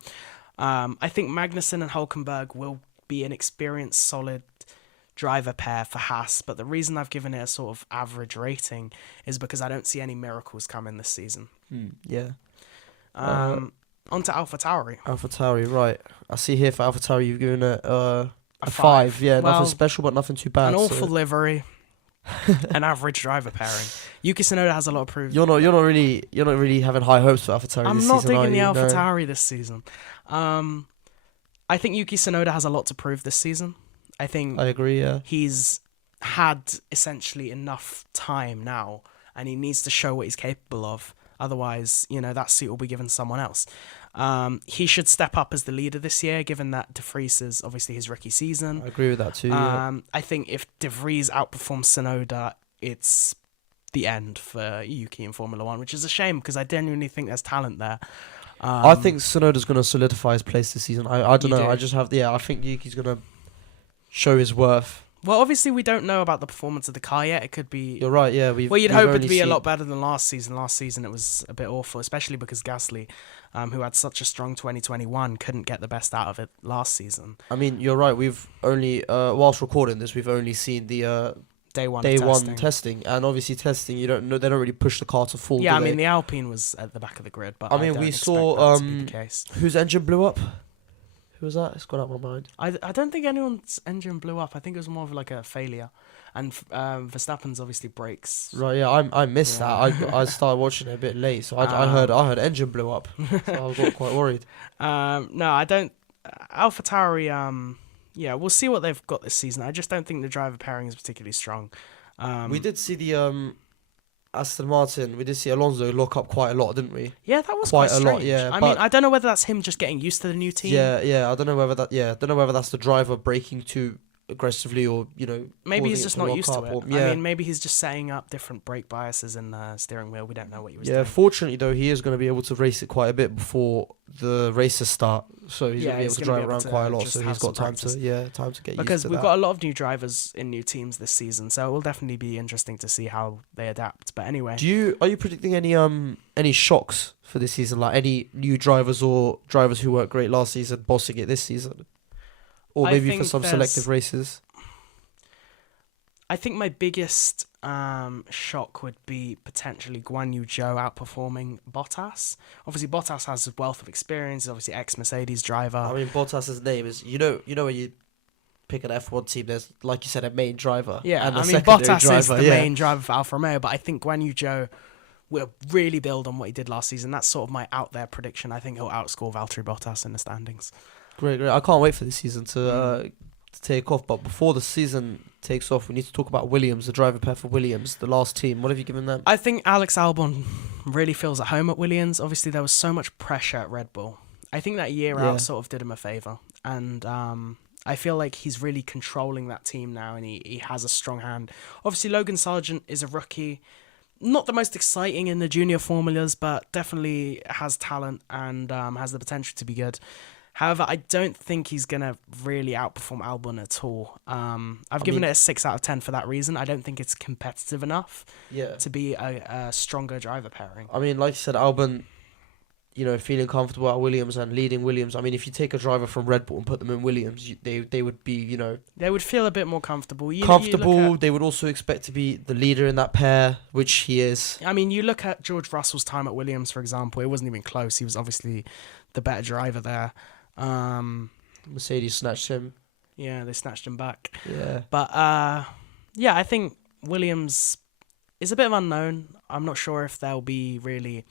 I think Magnussen and Hülkenberg will be an experienced, solid driver pair for Haas, but the reason I've given it a sort of average rating is because I don't see any miracles coming this season. Yeah. On to AlphaTauri. AlphaTauri, right. I see here for AlphaTauri you've given it a A 5. Yeah, Well, nothing special, but nothing too bad. An so- awful livery, an average driver pairing. Yuki Tsunoda has a lot of proof. You're not really having high hopes for AlphaTauri I'm this not season, are digging the you? No. AlphaTauri this season. I think Yuki Tsunoda has a lot to prove this season. I think I agree, yeah. he's had essentially enough time now, and he needs to show what he's capable of. Otherwise, that seat will be given to someone else. He should step up as the leader this year, given that De Vries is obviously his rookie season. I agree with that too, yeah. I think if De Vries outperforms Tsunoda, it's the end for Yuki in Formula One, which is a shame because I genuinely think there's talent there. I think Tsunoda's going to solidify his place this season. I don't know. Do? I think Yuki's going to show his worth. Well, obviously, we don't know about the performance of the car yet. It could be... You're right, yeah. You'd hope it to be a lot better than last season. Last season, it was a bit awful, especially because Gasly, who had such a strong 2021, couldn't get the best out of it last season. I mean, you're right. We've only, whilst recording this, we've only seen the Day one testing. And obviously testing, you don't know, they don't really push the car to full, Yeah, do I mean, they? the Alpine was at the back of the grid, but I mean, don't we expect saw, that to be the case. whose engine blew up? Who was that? It's gone out of my mind. I don't think anyone's engine blew up. I think it was more of like a failure. And Verstappen's obviously brakes. Right, yeah, I missed that. I started watching it a bit late, so I heard engine blew up. So I got quite worried. No, I don't. AlphaTauri, yeah, we'll see what they've got this season. I just don't think the driver pairing is particularly strong. We did see the Aston Martin. We did see Alonso lock up quite a lot, didn't we? Yeah, that was quite strange. a lot. Yeah, I mean, I don't know whether that's him just getting used to the new team. Yeah. I don't know whether that's the driver braking too aggressively, or maybe he's causing just it to not lock used to up, it. or- I mean, maybe he's just setting up different brake biases in the steering wheel. We don't know what he was Yeah, doing. fortunately though, he is going to be able to race it quite a bit before the races start, so he's going to be able to drive around quite a lot. So he's got time to get because used to we've that. got a lot of new drivers in new teams this season, so it will definitely be interesting to see how they adapt. But anyway, Are you predicting any shocks for this season, like any new drivers or drivers who weren't great last season bossing it this season, or I maybe for think some selective races? I think my biggest shock would be potentially Guan Yu Zhou outperforming Bottas. Obviously, Bottas has a wealth of experience. He's obviously ex-Mercedes driver. I mean, Bottas's name is when you pick an F1 team, there's, like you said, a main driver. Yeah, and a I mean, secondary Bottas driver, is the yeah. main driver for Alfa Romeo, but I think Guan Yu Zhou will really build on what he did last season. That's sort of my out there prediction. I think he'll outscore Valtteri Bottas in the standings. Great. I can't wait for this season to take off. But before the season takes off, we need to talk about Williams, the driver pair for Williams, the last team. What have you given them? I think Alex Albon really feels at home at Williams. Obviously, there was so much pressure at Red Bull. I think that year out sort of did him a favour. And I feel like he's really controlling that team now, and he has a strong hand. Obviously, Logan Sargent is a rookie. Not the most exciting in the junior formulas, but definitely has talent and has the potential to be good. However, I don't think he's going to really outperform Albon at all. I've given it a 6 out of 10 for that reason. I don't think it's competitive enough to be a stronger driver pairing. I mean, like you said, Albon, feeling comfortable at Williams and leading Williams. I mean, if you take a driver from Red Bull and put them in Williams, they would be, They would feel a bit more comfortable. They would also expect to be the leader in that pair, which he is. I mean, you look at George Russell's time at Williams, for example. It wasn't even close. He was obviously the better driver there. Mercedes snatched him. Yeah, they snatched him back. Yeah. But, I think Williams is a bit of unknown. I'm not sure if there'll be really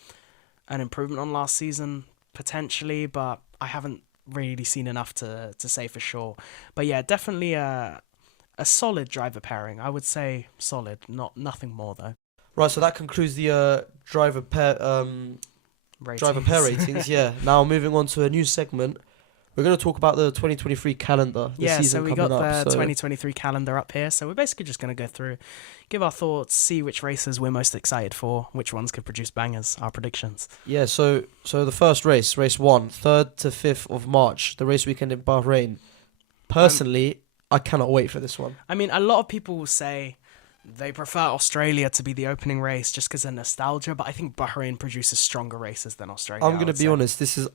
an improvement on last season, potentially, but I haven't really seen enough to say for sure. But yeah, definitely a solid driver pairing. I would say solid, nothing more though. Right, so that concludes the driver pair ratings. Yeah. Now moving on to a new segment. We're going to talk about the 2023 calendar. So we got the 2023 calendar up here. So we're basically just going to go through, give our thoughts, see which races we're most excited for, which ones could produce bangers, our predictions. Yeah, so the first race 1, 3rd to 5th of March, the race weekend in Bahrain. Personally, I cannot wait for this one. I mean, a lot of people will say They prefer Australia to be the opening race just because of nostalgia, but I think Bahrain produces stronger races than Australia. I'm gonna be honest. This is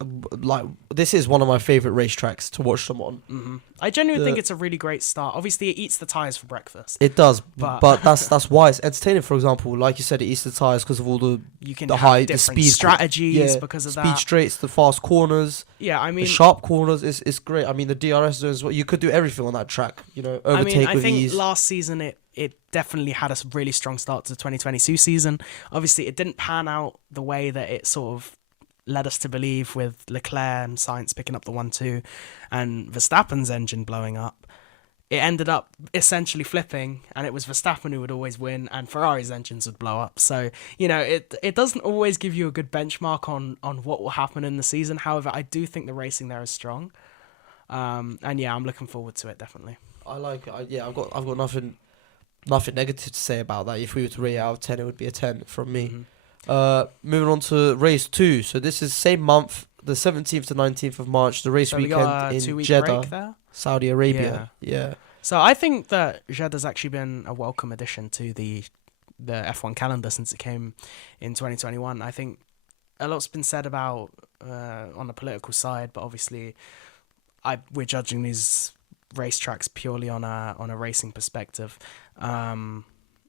one of my favorite racetracks to watch them on. I genuinely think The- it's a really great start. Obviously, it eats the tyres for breakfast. It does, But- but that's why it's entertaining. For example, like you said, it eats the tires because of all the You can the have height, the different speed, strategies because of speed that. straights, the fast corners, Yeah, I the mean, sharp corners. It's great. I mean, the DRS zones. You could do everything on that track. You know, overtake I with think ease. last season it definitely had a really strong start to the 2022 season. Obviously, it didn't pan out the way that it sort of led us to believe with Leclerc and Sainz picking up the 1-2 and Verstappen's engine blowing up. It ended up essentially flipping, and it was Verstappen who would always win, and Ferrari's engines would blow up. So, it doesn't always give you a good benchmark on what will happen in the season. However, I do think the racing there is strong. And yeah, I'm looking forward to it, definitely. I like it. I've got nothing negative to say about that. If we were to rate it out of 10, it would be a 10 from me. Moving on to race 2. So this is same month, the 17th to 19th of March, the race So we got weekend a in 2-week Jeddah, break there. Saudi Arabia. Yeah. So I think that Jeddah's actually been a welcome addition to the F1 calendar since it came in 2021. I think a lot's been said about on the political side, but obviously we're judging these racetracks purely on a racing perspective. And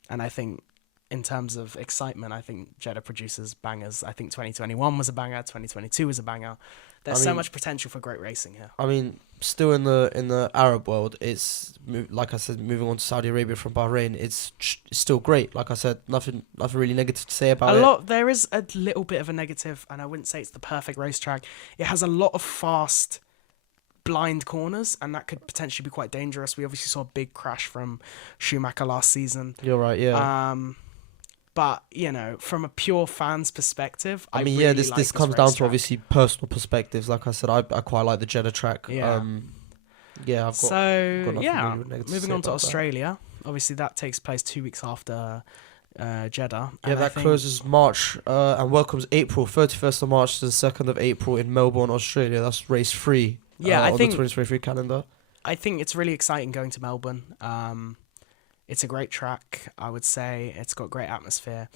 I think in terms of excitement, I think Jeddah produces bangers. I think 2021 was a banger, 2022 was a banger. There's so much potential for great racing here. I mean, still in the Arab world, it's like I said, moving on to Saudi Arabia from Bahrain, it's still great. Like I said, nothing really negative to say about it. There is a little bit of a negative, and I wouldn't say it's the perfect racetrack. It has a lot of fast blind corners, and that could potentially be quite dangerous. We obviously saw a big crash from Schumacher last season. You're right, yeah. But from a pure fan's perspective, I mean, really this like comes down to racetrack. obviously personal perspectives. Like I said, I quite like the Jeddah track. Yeah. I've got nothing really negative to moving say on to about that. Australia. Obviously, that takes place 2 weeks after Jeddah. Yeah, that closes March and welcomes April, 31st of March to the 2nd of April in Melbourne, Australia. That's race 3 Yeah, I on think the 2023 calendar. I think it's really exciting going to Melbourne. It's a great track, I would say. It's got great atmosphere.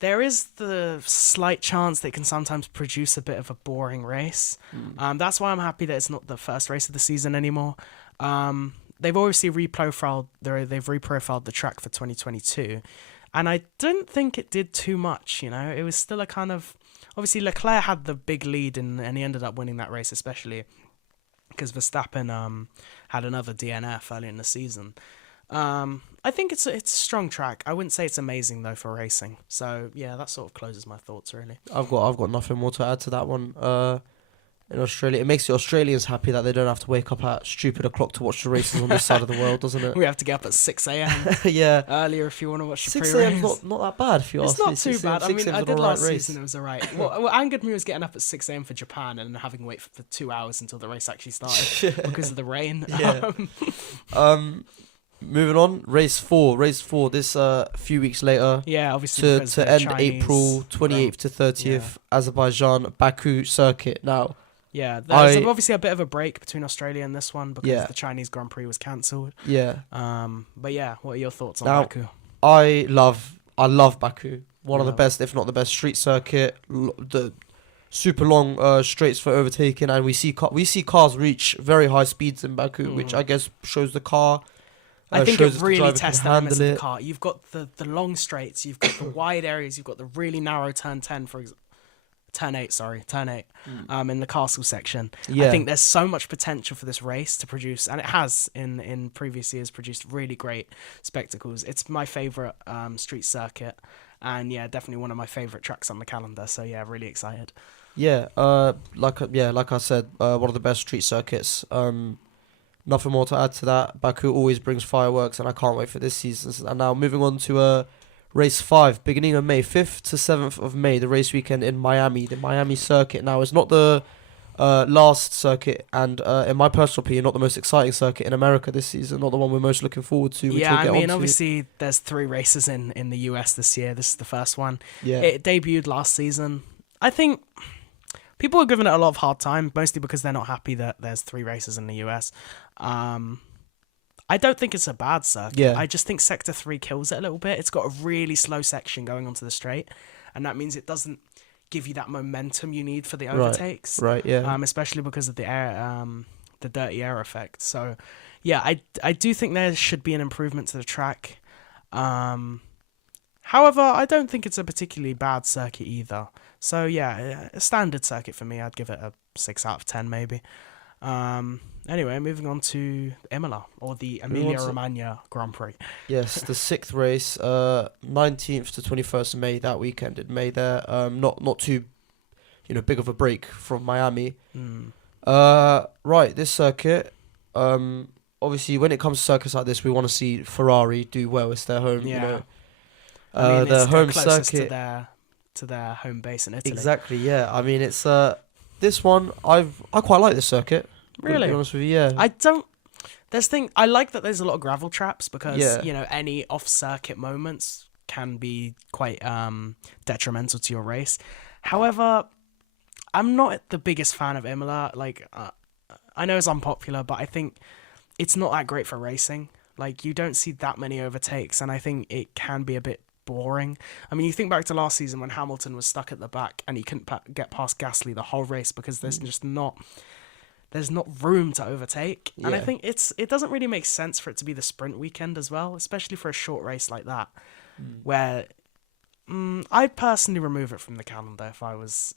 There is the slight chance that it can sometimes produce a bit of a boring race. That's why I'm happy that it's not the first race of the season anymore. They've obviously reprofiled the track for 2022, and I didn't think it did too much. It was still a kind of, obviously Leclerc had the big lead and he ended up winning that race, especially because Verstappen had another DNF early in the season. I think it's a strong track. I wouldn't say it's amazing though for racing. So yeah, that sort of closes my thoughts really. I've got nothing more to add to that one. In Australia, it makes the Australians happy that they don't have to wake up at stupid o'clock to watch the races on this side of the world, doesn't it? We have to get up at 6 a.m. Yeah. earlier if you want to watch the 6 pre-race. a.m. is not that bad if you It's ask me. not too 6 a.m. bad. I mean, I an did alright last race. season. It was alright. What angered me was getting up at 6 a.m. for Japan and having to wait for 2 hours until the race actually started because of the rain. Yeah. Moving on, race 4. This few weeks later Yeah, obviously because to the end Chinese April 28th to 30th, Azerbaijan Baku circuit. Now, Yeah, there's obviously a bit of a break between Australia and this one because the Chinese Grand Prix was cancelled. yeah, But yeah, what are your thoughts on Now- Baku? I love Baku. One of the Yeah. best, if not the best, street circuit. The super long straights for overtaking, and we see cars reach very high speeds in Baku, which I guess shows the car. I think shows it if the really driver tests can the limits of handle the car. You've got the long straights, you've got the wide areas, you've got the really narrow turn 10, for example. Turn 8, in the castle section. Yeah. I think there's so much potential for this race to produce, and it has in previous years produced really great spectacles. It's my favourite street circuit, and yeah, definitely one of my favourite tracks on the calendar. So yeah, really excited. Yeah, like I said, one of the best street circuits. Nothing more to add to that. Baku always brings fireworks, and I can't wait for this season. And now moving on to race 5, beginning of May, 5th to 7th of May, the race weekend in Miami, the Miami circuit. Now, it's not the last circuit, and in my personal opinion, not the most exciting circuit in America this season, not the one we're most looking forward to. Which Yeah, we'll get I mean, onto. obviously, there's 3 races in the US this year. This is the first one. Yeah. It debuted last season. I think people are giving it a lot of hard time, mostly because they're not happy that there's 3 races in the US. I don't think it's a bad circuit. Yeah. I just think Sector 3 kills it a little bit. It's got a really slow section going onto the straight, and that means it doesn't give you that momentum you need for the overtakes. Right, yeah. Especially because of the air, the dirty air effect. So, yeah, I do think there should be an improvement to the track. However, I don't think it's a particularly bad circuit either. So yeah, a standard circuit for me. I'd give it a 6 out of 10 maybe. Anyway, moving on to Imola, or the Emilia-Romagna Grand Prix. Yes, the 6th race, 19th to 21st of May, that weekend in May there. Not too, big of a break from Miami. Right, this circuit, obviously when it comes to circuits like this, we want to see Ferrari do well. It's their home, Yeah. their home closest circuit. to their home base in Italy. Exactly, yeah. I mean, it's this one, I quite like this circuit. Really? To be honest with you, yeah. I like that there's a lot of gravel traps because Yeah. any off-circuit moments can be quite detrimental to your race. However, I'm not the biggest fan of Imola. Like, I know it's unpopular, but I think it's not that great for racing. Like, you don't see that many overtakes, and I think it can be a bit boring. I mean, you think back to last season when Hamilton was stuck at the back and he couldn't get past Gasly the whole race because there's just not room to overtake. And I Yeah. think it doesn't really make sense for it to be the sprint weekend as well, especially for a short race like that, where I'd personally remove it from the calendar if I was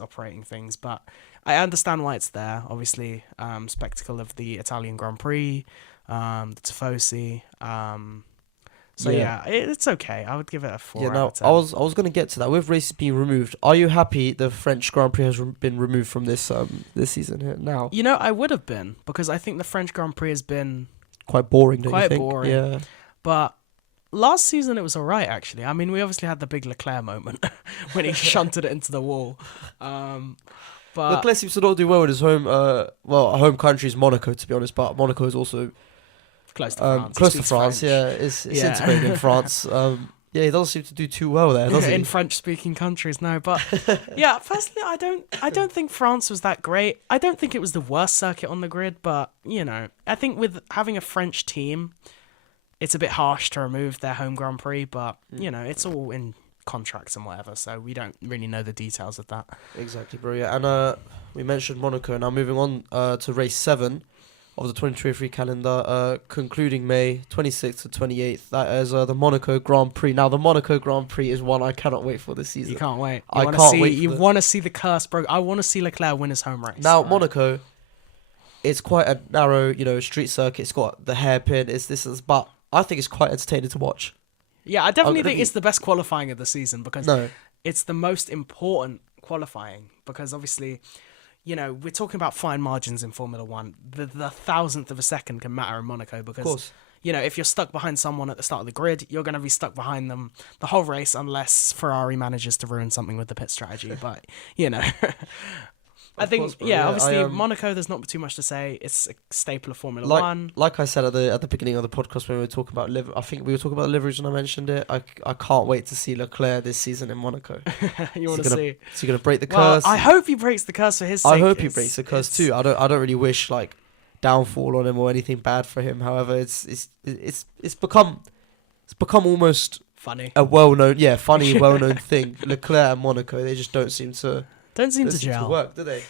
operating things. But I understand why it's there. Obviously, spectacle of the Italian Grand Prix, the Tifosi. So yeah, it's okay. I would give it a 4 Yeah, out now of 10. I was going to get to that. With races being removed, are you happy the French Grand Prix has been removed from this season here now? I would have been, because I think the French Grand Prix has been Quite boring, don't you quite think? boring. Yeah. But last season it was alright, actually. I mean, we obviously had the big Leclerc moment when he shunted it into the wall. But Leclerc seems to not do well in his home home country is Monaco, to be honest, but Monaco is also close to France. He close to speaks France, French. yeah. It's Yeah. integrated in France. Yeah, he doesn't seem to do too well there, does he? In French-speaking countries, no. But yeah, personally, I don't think France was that great. I don't think it was the worst circuit on the grid, but I think with having a French team, it's a bit harsh to remove their home Grand Prix. But it's all in contracts and whatever, so we don't really know the details of that. Exactly, bro. Yeah, and we mentioned Monaco. Now moving on to race 7 of the 2023 calendar, concluding May 26th to 28th. That is the Monaco Grand Prix. Now the Monaco Grand Prix is one I cannot wait for this season. You can't wait. I can't wait. You want to see the curse, bro. I want to see Leclerc win his home race. Now right? Monaco, it's quite a narrow, street circuit. It's got the hairpin. But I think it's quite entertaining to watch. Yeah, I definitely think it's the best qualifying of the season because No. it's the most important qualifying because obviously, we're talking about fine margins in Formula One. The thousandth of a second can matter in Monaco because, Of course. if you're stuck behind someone at the start of the grid, you're going to be stuck behind them the whole race unless Ferrari manages to ruin something with the pit strategy. But, I think, course, bro. obviously, I, Monaco, there's not too much to say. It's a staple of Formula Like, One. like I said at the beginning of the podcast when we were talking about I think we were talking about the liveries when I mentioned it. I can't wait to see Leclerc this season in Monaco. You want to see? Is he gonna break the Well, curse? I hope he breaks the curse for his sake. I hope he breaks the curse too. I don't really wish like downfall on him or anything bad for him. However, it's become almost Funny. a funny, well-known thing. Leclerc and Monaco, they just don't seem to gel. work, do they?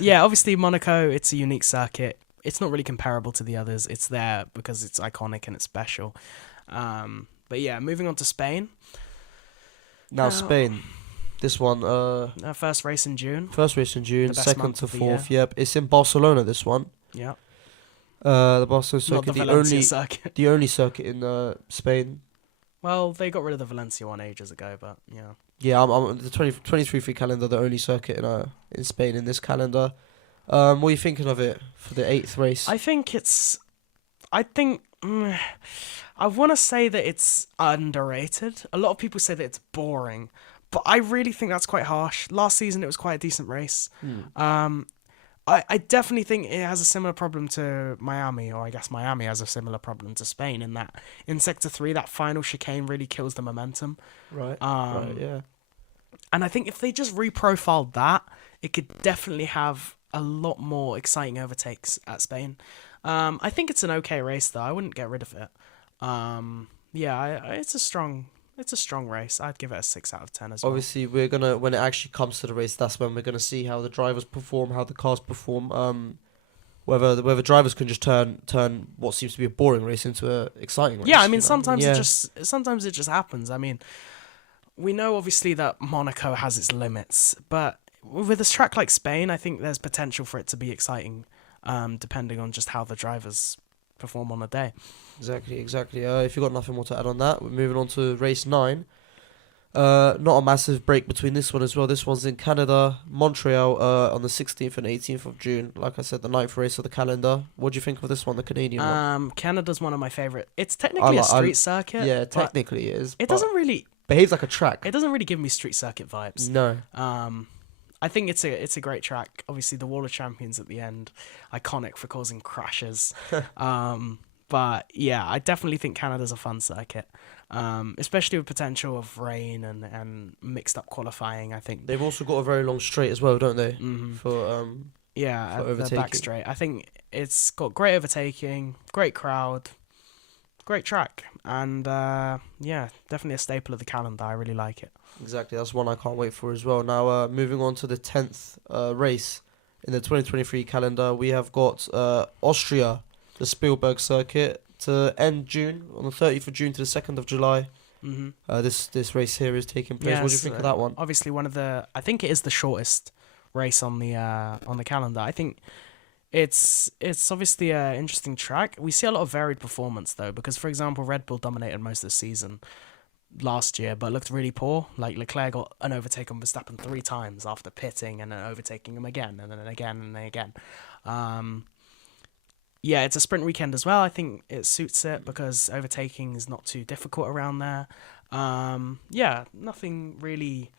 Yeah, obviously Monaco, it's a unique circuit. It's not really comparable to the others. It's there because it's iconic and it's special. But yeah, moving on to Spain. Now Spain, this one, First race in June. first race in June, The best 2nd month to of the 4th. Yep, it's in Barcelona. This one, Yeah, the Barcelona not circuit, the Valencia circuit. the only circuit in Spain. Well, they got rid of the Valencia one ages ago, but yeah. Yeah, I'm the 23 free calendar, the only circuit in Spain in this calendar. What are you thinking of it for the 8th race? I want to say that it's underrated. A lot of people say that it's boring, but I really think that's quite harsh. Last season, it was quite a decent race. I definitely think it has a similar problem to Miami, or I guess Miami has a similar problem to Spain in that in Sector 3, that final chicane really kills the momentum. Right, yeah. And I think if they just reprofiled that, it could definitely have a lot more exciting overtakes at Spain. I think it's an okay race though. I wouldn't get rid of it. Yeah, it's a strong race. I'd give it a 6 out of 10 as well. Obviously, we're gonna when it actually comes to the race, that's when we're gonna see how the drivers perform, how the cars perform. Whether drivers can just turn what seems to be a boring race into a exciting race. Yeah, I mean Yeah, sometimes it just happens. I mean, we know obviously that Monaco has its limits, but with a track like Spain, I think there's potential for it to be exciting, depending on just how the drivers perform on the day. exactly. If you've got nothing more to add on that, we're moving on to race 9. Not a massive break between this one as well. This one's in Canada, Montreal, on the 16th and 18th of June. Like I said, the 9th race of the calendar. What do you think of this one, the Canadian one? Canada's one of my favorite. It's technically a street circuit. Yeah, technically it is. It doesn't really behaves like a track. It doesn't really give me street circuit vibes. No. I think it's a great track. Obviously, the Wall of Champions at the end, iconic for causing crashes. But yeah, I definitely think Canada's a fun circuit, especially with potential of rain and mixed up qualifying. I think They've also got a very long straight as well, don't they? Mhm. For Yeah, for the back overtaking. straight. I think it's got great overtaking, great crowd, great track, and yeah, definitely a staple of the calendar. I really like it. Exactly, that's one I can't wait for as well. Now, moving on to the 10th race in the 2023 calendar, we have got Austria, the Spielberg circuit, to end June, on the 30th of June to the 2nd of July. Mm-hmm. This race here is taking place. What do you think of that one? Obviously, I think it is the shortest race on the calendar. I think it's obviously an interesting track. We see a lot of varied performance though, because for example, Red Bull dominated most of the season last year, but looked really poor. Like Leclerc got an overtake on Verstappen 3 times after pitting, and then overtaking him again, and then again, and then again. Yeah, it's a sprint weekend as well. I think it suits it because overtaking is not too difficult around there. Yeah, nothing really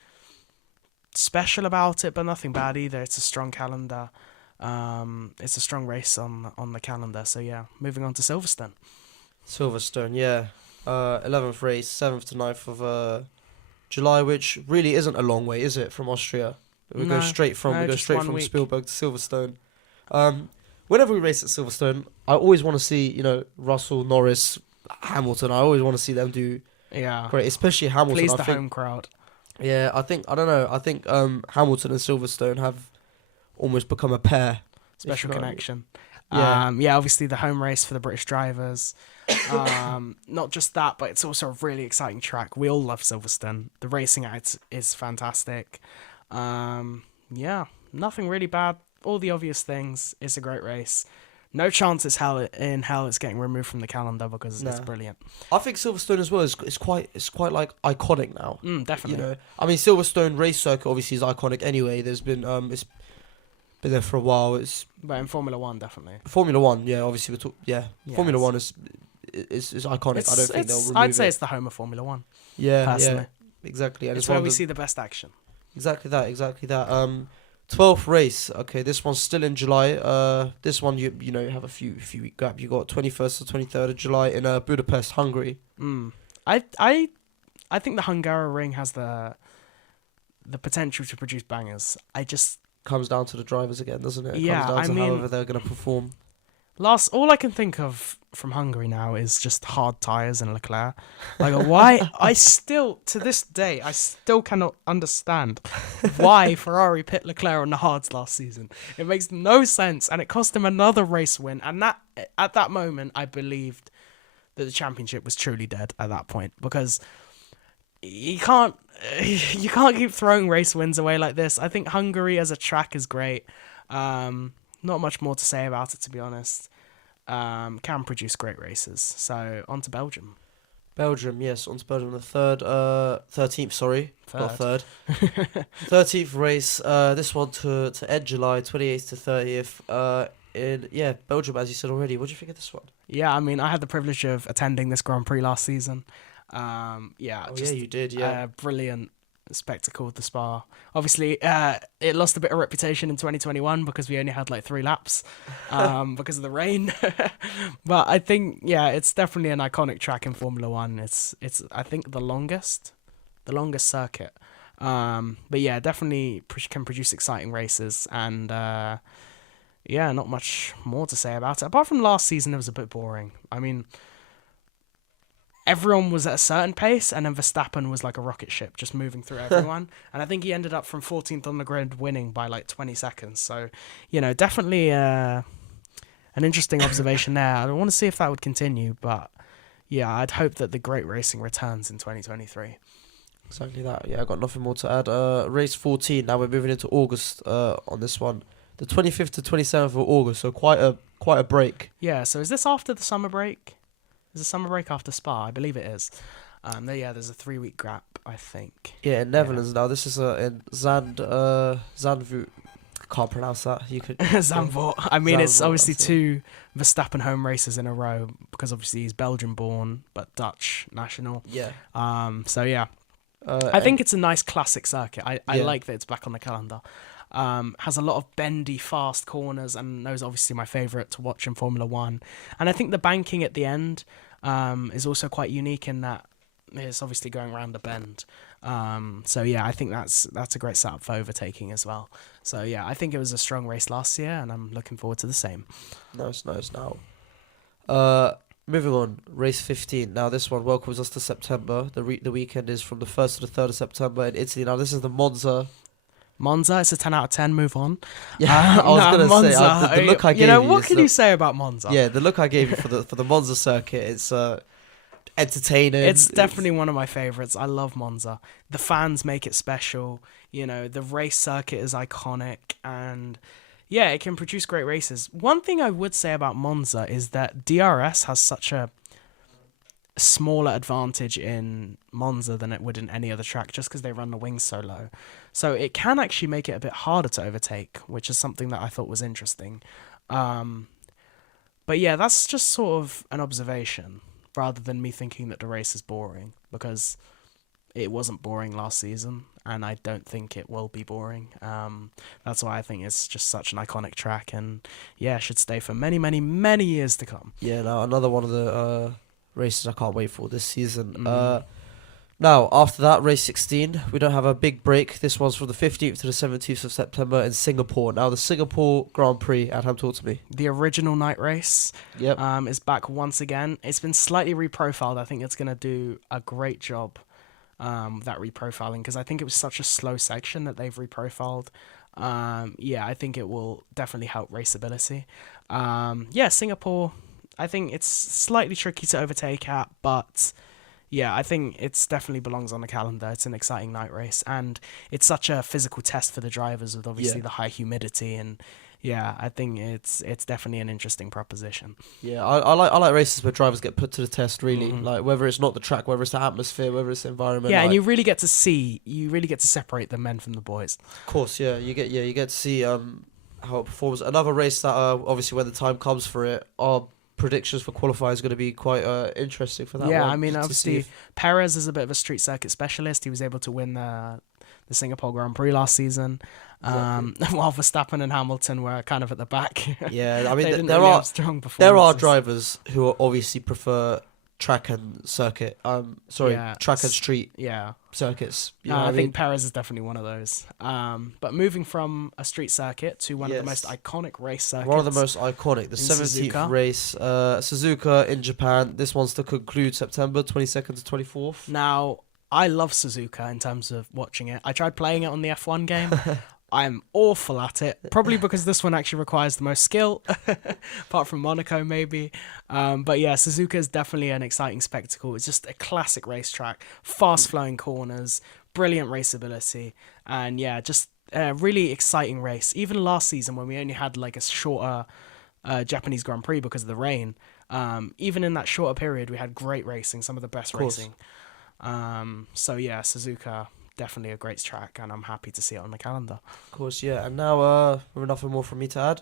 special about it, but nothing bad either. It's a strong calendar. It's a strong race on the calendar. So yeah, moving on to Silverstone. Silverstone, yeah. 11th race, 7th to 9th of July, which really isn't a long way, is it, from Austria? We go straight from just 1 week. Spielberg to Silverstone. Whenever we race at Silverstone, I always want to see, Russell, Norris, Hamilton. I always want to see them do great, especially Hamilton. Please the home crowd. Yeah, I don't know. I think Hamilton and Silverstone have almost become a pair. Special connection. Yeah. Yeah, obviously the home race for the British drivers. Not just that, but it's also a really exciting track. We all love Silverstone. The racing at it is fantastic. Yeah, nothing really bad. All the obvious things. It's a great race. No chance in hell it's getting removed from the calendar because it's brilliant. I think Silverstone as well is quite like iconic now. Definitely. I mean Silverstone race circuit obviously is iconic anyway. There's been it's been there for a while. But in Formula One, definitely. Formula One, yeah. Obviously Formula One is iconic. I don't think they'll remove I'd say it. it's the home of Formula One. Yeah, personally. Yeah, exactly. And it's where we see the best action. Exactly that. 12th race. Okay, this one's still in July. This one you have a few week gap. You got 21st to 23rd of July in Budapest, Hungary. I think the Hungaroring has the potential to produce bangers. Comes down to the drivers again, doesn't it? Yeah, comes down to however they're gonna perform. All I can think of from Hungary now is just hard tires and Leclerc. Like why to this day I still cannot understand why Ferrari pit Leclerc on the hards last season. It makes no sense, and it cost him another race win. And that at that moment I believed that the championship was truly dead at that point, because you can't keep throwing race wins away like this. I think Hungary as a track is great. Not much more to say about it, to be honest. Can produce great races. So on to Belgium. Belgium, yes, on to Belgium. The 13th, sorry, not third. 13th race. This one to end July, 28th to 30th. In Belgium, as you said already. What do you think of this one? Yeah, I mean, I had the privilege of attending this Grand Prix last season. You did. Yeah, brilliant spectacle of the Spa. Obviously, it lost a bit of reputation in 2021 because we only had like 3 laps because of the rain. But I think it's definitely an iconic track in Formula One. It's I think the longest circuit. But yeah, definitely can produce exciting races, and yeah, not much more to say about it. Apart from last season, it was a bit boring. I mean, everyone was at a certain pace, and then Verstappen was like a rocket ship, just moving through everyone. And I think he ended up from 14th on the grid, winning by like 20 seconds. So, definitely an interesting observation there. I want to see if that would continue, but yeah, I'd hope that the great racing returns in 2023. Exactly that. Yeah, I got nothing more to add. Race 14. Now we're moving into August. On this one, the 25th to 27th of August. So quite a break. Yeah, so is this after the summer break? Is the summer break after Spa? I believe it is. There's a 3-week gap, I think. Yeah, in Netherlands now. This is in Zandvoort. Can't pronounce that. You could Zandvoort. I mean, it's Zandvoort, obviously that's it. 2 Verstappen home races in a row because obviously he's Belgian-born but Dutch national. Yeah. So yeah, I and- think it's a nice classic circuit. I Yeah. like that it's back on the calendar. Has a lot of bendy, fast corners, and those are obviously my favourite to watch in Formula One. And I think the banking at the end is also quite unique in that it's obviously going around a bend. So yeah, I think that's a great setup for overtaking as well. So yeah, I think it was a strong race last year, and I'm looking forward to the same. Nice now. Moving on, race 15. Now this one welcomes us to September. The weekend is from the 1st to the 3rd of September in Italy. Now this is the Monza. Monza, it's a 10 out of 10. Move on. Yeah, I was gonna Monza, say the look I gave you. what is can you say about Monza? Yeah, the look I gave you for the Monza circuit. It's entertaining. It's definitely one of my favourites. I love Monza. The fans make it special. The race circuit is iconic, and yeah, it can produce great races. One thing I would say about Monza is that DRS has such a smaller advantage in Monza than it would in any other track, just because they run the wings so low. So it can actually make it a bit harder to overtake, which is something that I thought was interesting. But yeah, that's just sort of an observation, rather than me thinking that the race is boring, because it wasn't boring last season, and I don't think it will be boring. That's why I think it's just such an iconic track, and yeah, should stay for many, many, many years to come. Yeah, now another one of the races I can't wait for this season. Mm. Now after that, race 16, we don't have a big break. This one's from the 15th to the 17th of September in Singapore. Now the Singapore Grand Prix. Adam, talk to me. The original night race Yep. is back once again. It's been slightly reprofiled. I think it's going to do a great job, that reprofiling, because I think it was such a slow section that they've reprofiled. Yeah, I think it will definitely help raceability. Yeah, Singapore, I think it's slightly tricky to overtake at, but yeah, I think it's definitely belongs on the calendar. It's an exciting night race, and it's such a physical test for the drivers with obviously Yeah. the high humidity, and yeah, I think it's definitely an interesting proposition. Yeah, I like races where drivers get put to the test. Really, Mhm. like whether it's not the track, whether it's the atmosphere, whether it's the environment. Yeah, and like- you really get to separate the men from the boys. Of course, you get to see how it performs. Another race that obviously when the time comes for it, our predictions for qualifying is going to be quite interesting for that Yeah, one. I mean, just to see obviously, Perez is a bit of a street circuit specialist. He was able to win the Singapore Grand Prix last season, while Verstappen and Hamilton were kind of at the back. Yeah, I They mean didn't there really are have strong there are performances. drivers who obviously prefer track and circuit. Yeah, Track and street Yeah, circuits. You know I what I mean? think Perez is definitely one of those. But moving from a street circuit to one of the most Yes. iconic race circuits. One of the most iconic, the in 17th Suzuka. race, Suzuka in Japan. This one's to conclude September 22nd to 24th. Now, I love Suzuka in terms of watching it. I tried playing it on the F1 game. I'm awful at it, probably because this one actually requires the most skill, apart from Monaco maybe. But yeah, Suzuka is definitely an exciting spectacle. It's just a classic racetrack, fast-flowing corners, brilliant raceability, and yeah, just a really exciting race. Even last season when we only had like a shorter Japanese Grand Prix because of the rain, even in that shorter period, we had great racing, some of the best course. racing. So yeah, Suzuka, definitely a great track, and I'm happy to see it on the calendar. Of course, yeah. And now, with nothing more from me to add.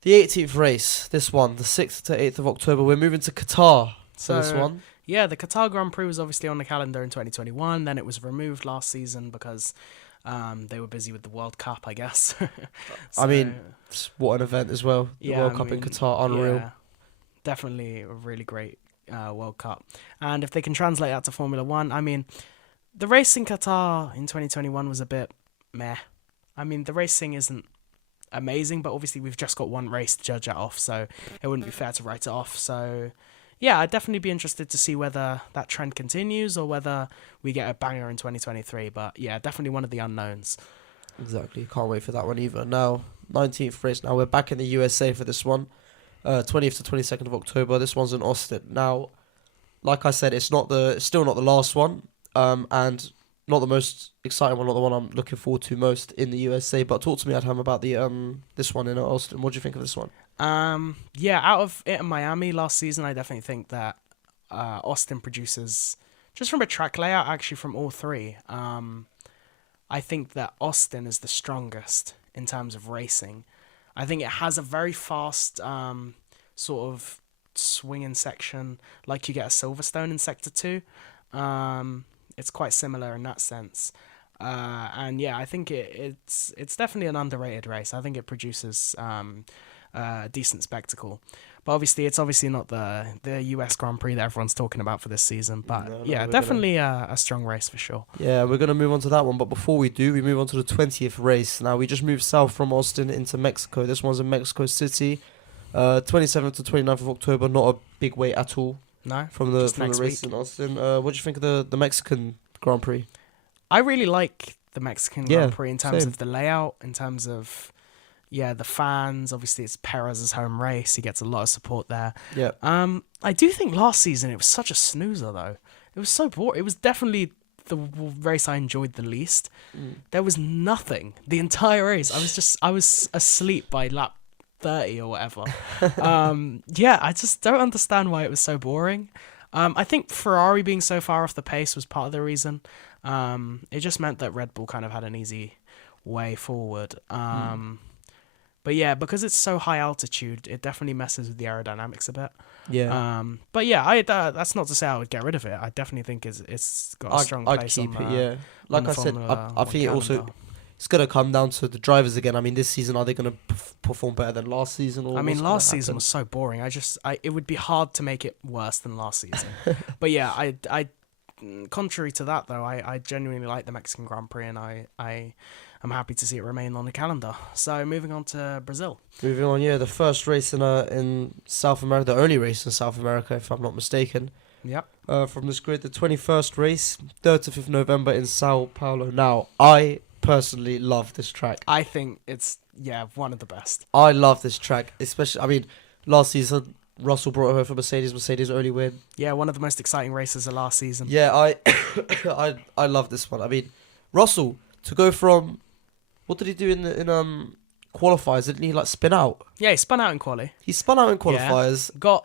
The 18th race, this one, the 6th to 8th of October. We're moving to Qatar for this So, one. Yeah, the Qatar Grand Prix was obviously on the calendar in 2021. Then it was removed last season because they were busy with the World Cup, I guess. I mean, what an event as well. The yeah, World I Cup in mean, Qatar, unreal. yeah, definitely a really great World Cup. And if they can translate that to Formula One, I mean, the race in Qatar in 2021 was a bit meh. I mean, the racing isn't amazing, but obviously we've just got one race to judge it off, so it wouldn't be fair to write it off. So yeah, I'd definitely be interested to see whether that trend continues or whether we get a banger in 2023. But yeah, definitely one of the unknowns. Exactly. Can't wait for that one either. Now, 19th race. Now, we're back in the USA for this one. 20th to 22nd of October. This one's in Austin. Now, like I said, it's still not the last one. And not the most exciting one, not the one I'm looking forward to most in the USA. But talk to me, Adham, about this one in Austin. What do you think of this one? Yeah, out of it in Miami last season, I definitely think that Austin produces, just from a track layout, actually from all three. I think that Austin is the strongest in terms of racing. I think it has a very fast sort of swinging section, like you get at Silverstone in Sector 2. It's quite similar in that sense. And yeah, I think it's definitely an underrated race. I think it produces a decent spectacle. But obviously, it's obviously not the US Grand Prix that everyone's talking about for this season. But yeah, definitely a strong race for sure. Yeah, we're going to move on to that one. But before we do, we move on to the 20th race. Now, we just moved south from Austin into Mexico. This one's in Mexico City. 27th to 29th of October. Not a big wait at all. No, from the next race week. in Austin. What do you think of the Mexican Grand Prix? I really like the Mexican Yeah, Grand Prix in terms same. of the layout, in terms of the fans. Obviously, it's Perez's home race. He gets a lot of support there. Yeah. I do think last season it was such a snoozer though. It was so boring. It was definitely the race I enjoyed the least. There was nothing the entire race. I was asleep by lap 30 or whatever. Yeah, I just don't understand why it was so boring. I think Ferrari being so far off the pace was part of the reason. It just meant that Red Bull kind of had an easy way forward. But yeah, because it's so high altitude, it definitely messes with the aerodynamics a bit. Yeah. But yeah, that's not to say I would get rid of it. I definitely think it's got a strong I'd place keep on it, yeah. Like the I said, Formula I One think it also calendar. it's gonna come down to the drivers again. I mean, this season are they gonna perform better than last season? Or I mean, what's gonna last season happen? was so boring. It would be hard to make it worse than last season. But yeah, I contrary to that though, I genuinely like the Mexican Grand Prix, and I am happy to see it remain on the calendar. So moving on to Brazil. Moving on, yeah, the first race in South America, the only race in South America, if I'm not mistaken. Yep. From this grid, the 21st race, 3rd to 5th November in Sao Paulo. Now, I personally love this track. I think it's one of the best. I love this track, especially. I mean, last season Russell brought it home for Mercedes. Mercedes early win. Yeah, one of the most exciting races of last season. Yeah, I love this one. I mean, Russell to go from what did he do in qualifiers? Didn't he like spin out? Yeah, he spun out in quali. He spun out in qualifiers. Got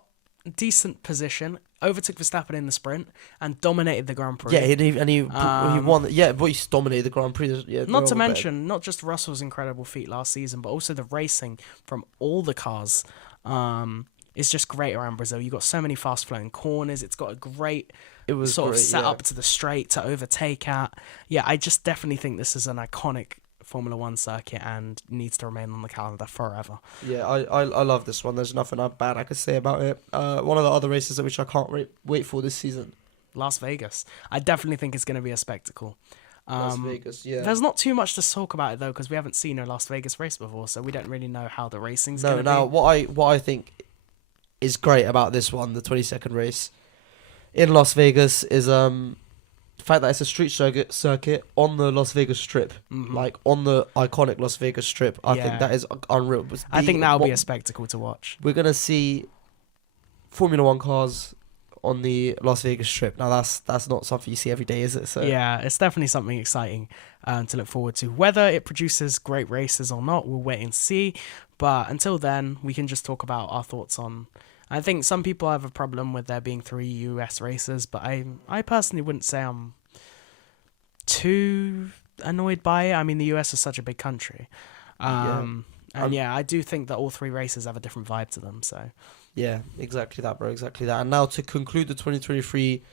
decent position, overtook Verstappen in the sprint, and dominated the Grand Prix. Yeah, he won. Yeah, but he dominated the Grand Prix. Yeah, not to mention, not just Russell's incredible feat last season, but also the racing from all the cars. Is just great around Brazil. You've got so many fast flowing corners. It's got a great sort of set up to the straight to overtake at. Yeah, I just definitely think this is an iconic Formula One circuit and needs to remain on the calendar forever. Yeah, I love this one. There's nothing bad I could say about it. One of the other races which I can't wait for this season. Las Vegas. I definitely think it's going to be a spectacle. Las Vegas, yeah. There's not too much to talk about it though, because we haven't seen a Las Vegas race before, so we don't really know how the racing's going to be. No, what I think is great about this one, the 22nd race in Las Vegas, is the fact that it's a street circuit on the Las Vegas Strip, like on the iconic Las Vegas Strip. I think that is unreal. I think that'll be a spectacle to watch. We're gonna see Formula One cars on the Las Vegas Strip. Now that's not something you see every day, is it? So yeah, it's definitely something exciting to look forward to. Whether it produces great races or not, we'll wait and see. But until then, we can just talk about our thoughts on. I think some people have a problem with there being 3 US races, but I personally wouldn't say I'm too annoyed by it. I mean, the US is such a big country. And I do think that all 3 races have a different vibe to them. So yeah, exactly that, bro. Exactly that. And now to conclude the 2023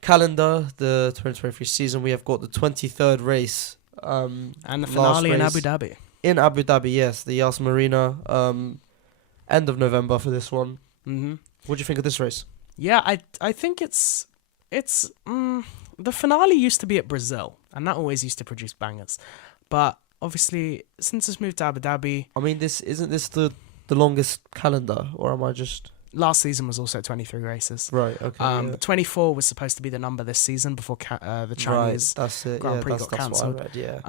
calendar, the 2023 season, we have got the 23rd race. And the finale in Abu Dhabi. In Abu Dhabi, yes, the Yas Marina. End of November for this one. Mm-hmm. What do you think of this race? Yeah, I think it's the finale used to be at Brazil, and that always used to produce bangers. But obviously, since it's moved to Abu Dhabi, I mean, isn't this the longest calendar, or am I just last season was also 23 races. right? Okay, yeah. But 24 was supposed to be the number this season before the Chinese right, that's it. Grand Yeah, Prix that's got what I cancelled. read. Yeah,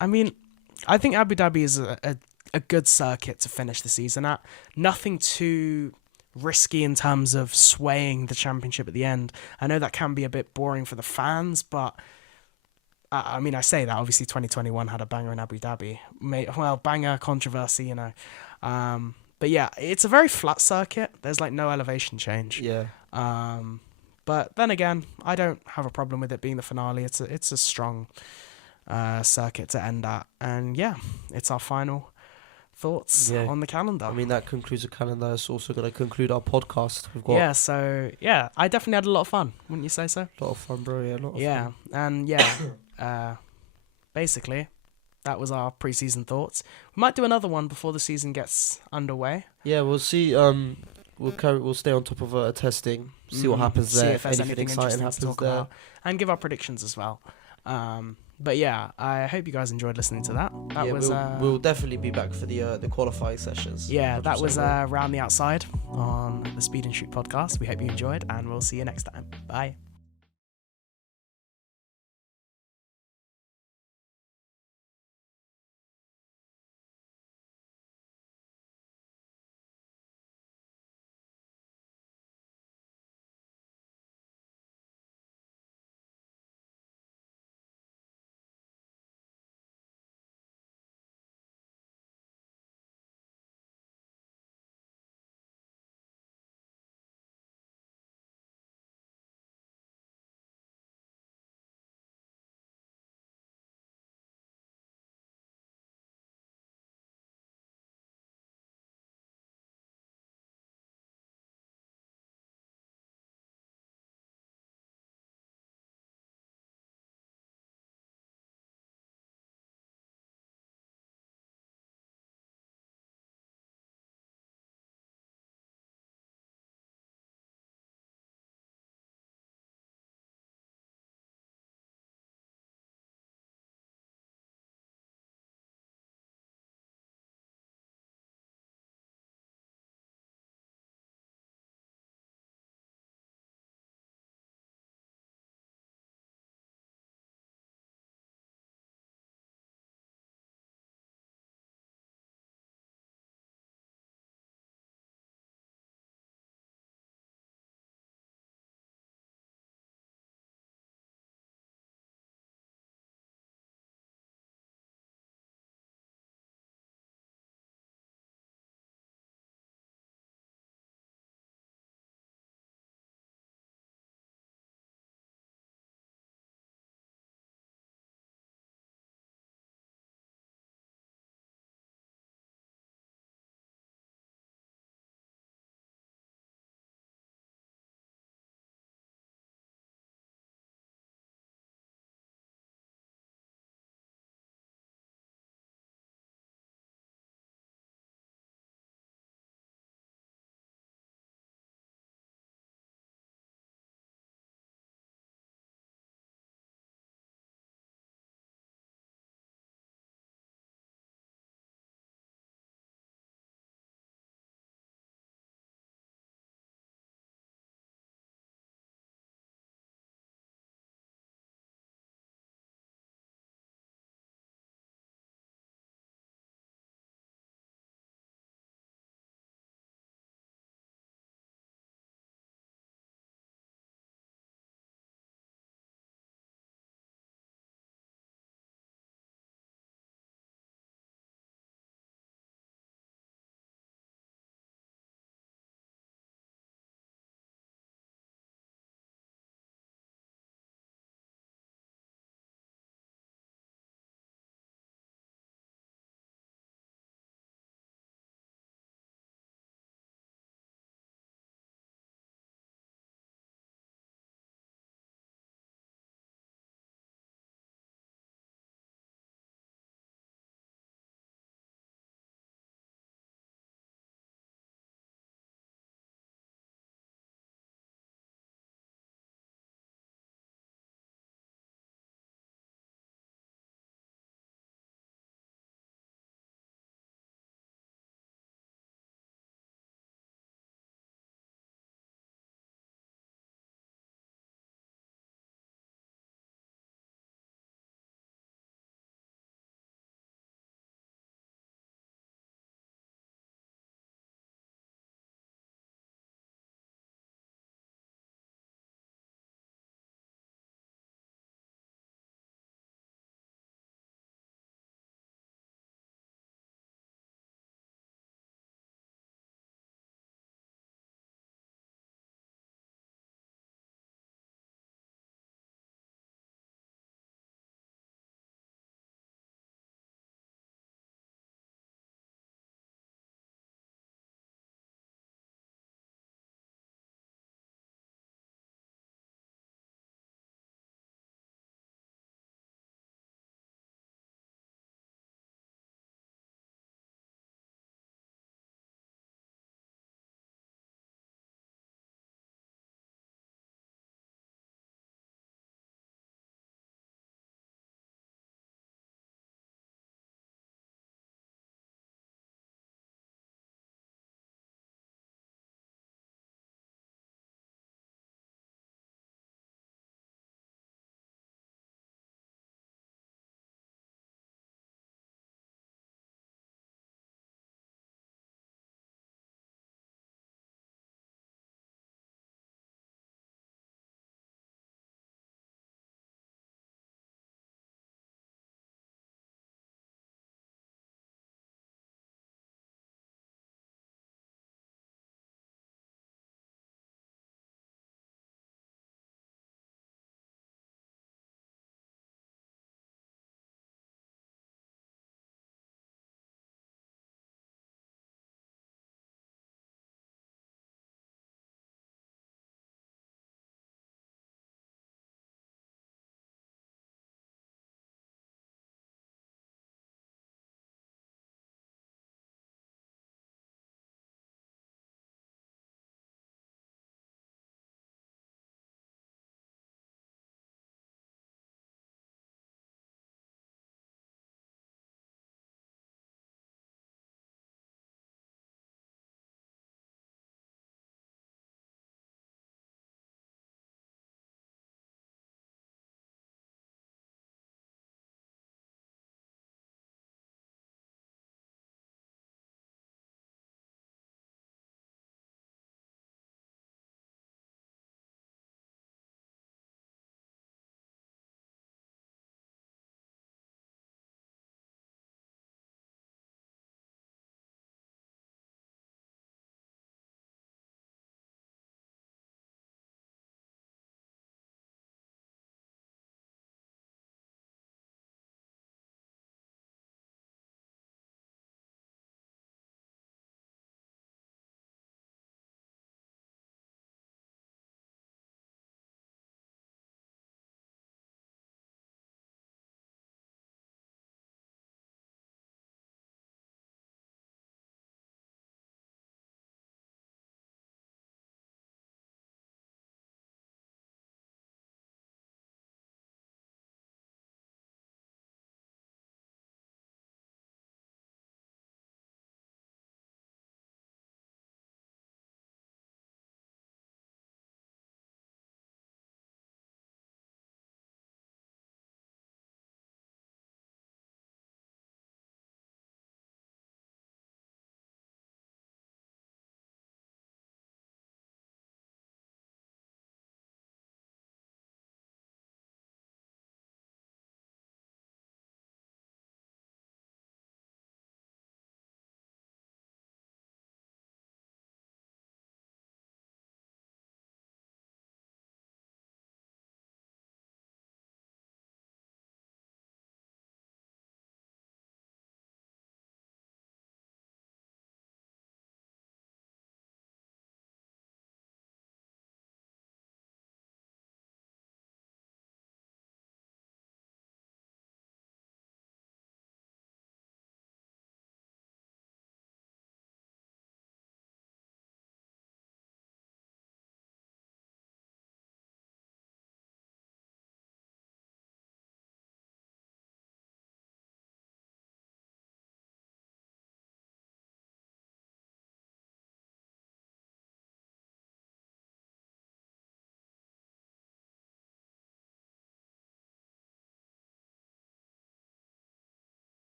I mean, I think Abu Dhabi is a good circuit to finish the season at. Nothing too risky in terms of swaying the championship at the end. I know that can be a bit boring for the fans, but I mean, I say that obviously 2021 had a banger in Abu Dhabi. Banger controversy, you know. But yeah, it's a very flat circuit. There's like no elevation change. yeah. But then again, I don't have a problem with it being the finale. It's a strong circuit to end at, and yeah, it's our final thoughts on the calendar. I mean, that concludes the calendar. It's also going to conclude our podcast. We've got So I definitely had a lot of fun. Wouldn't you say so? a lot of fun, bro. Yeah, a lot of fun. And basically, that was our pre-season thoughts. We might do another one before the season gets underway. Yeah, we'll see. We'll stay on top of testing. See what happens See there. if there's anything anything exciting interesting to happens talk there. about, and give our predictions as well. But yeah, I hope you guys enjoyed listening to that. That was we'll definitely be back for the qualifying sessions. yeah, that was 100%. Round the Outside on the Speed and Shoot podcast. We hope you enjoyed, and we'll see you next time. Bye.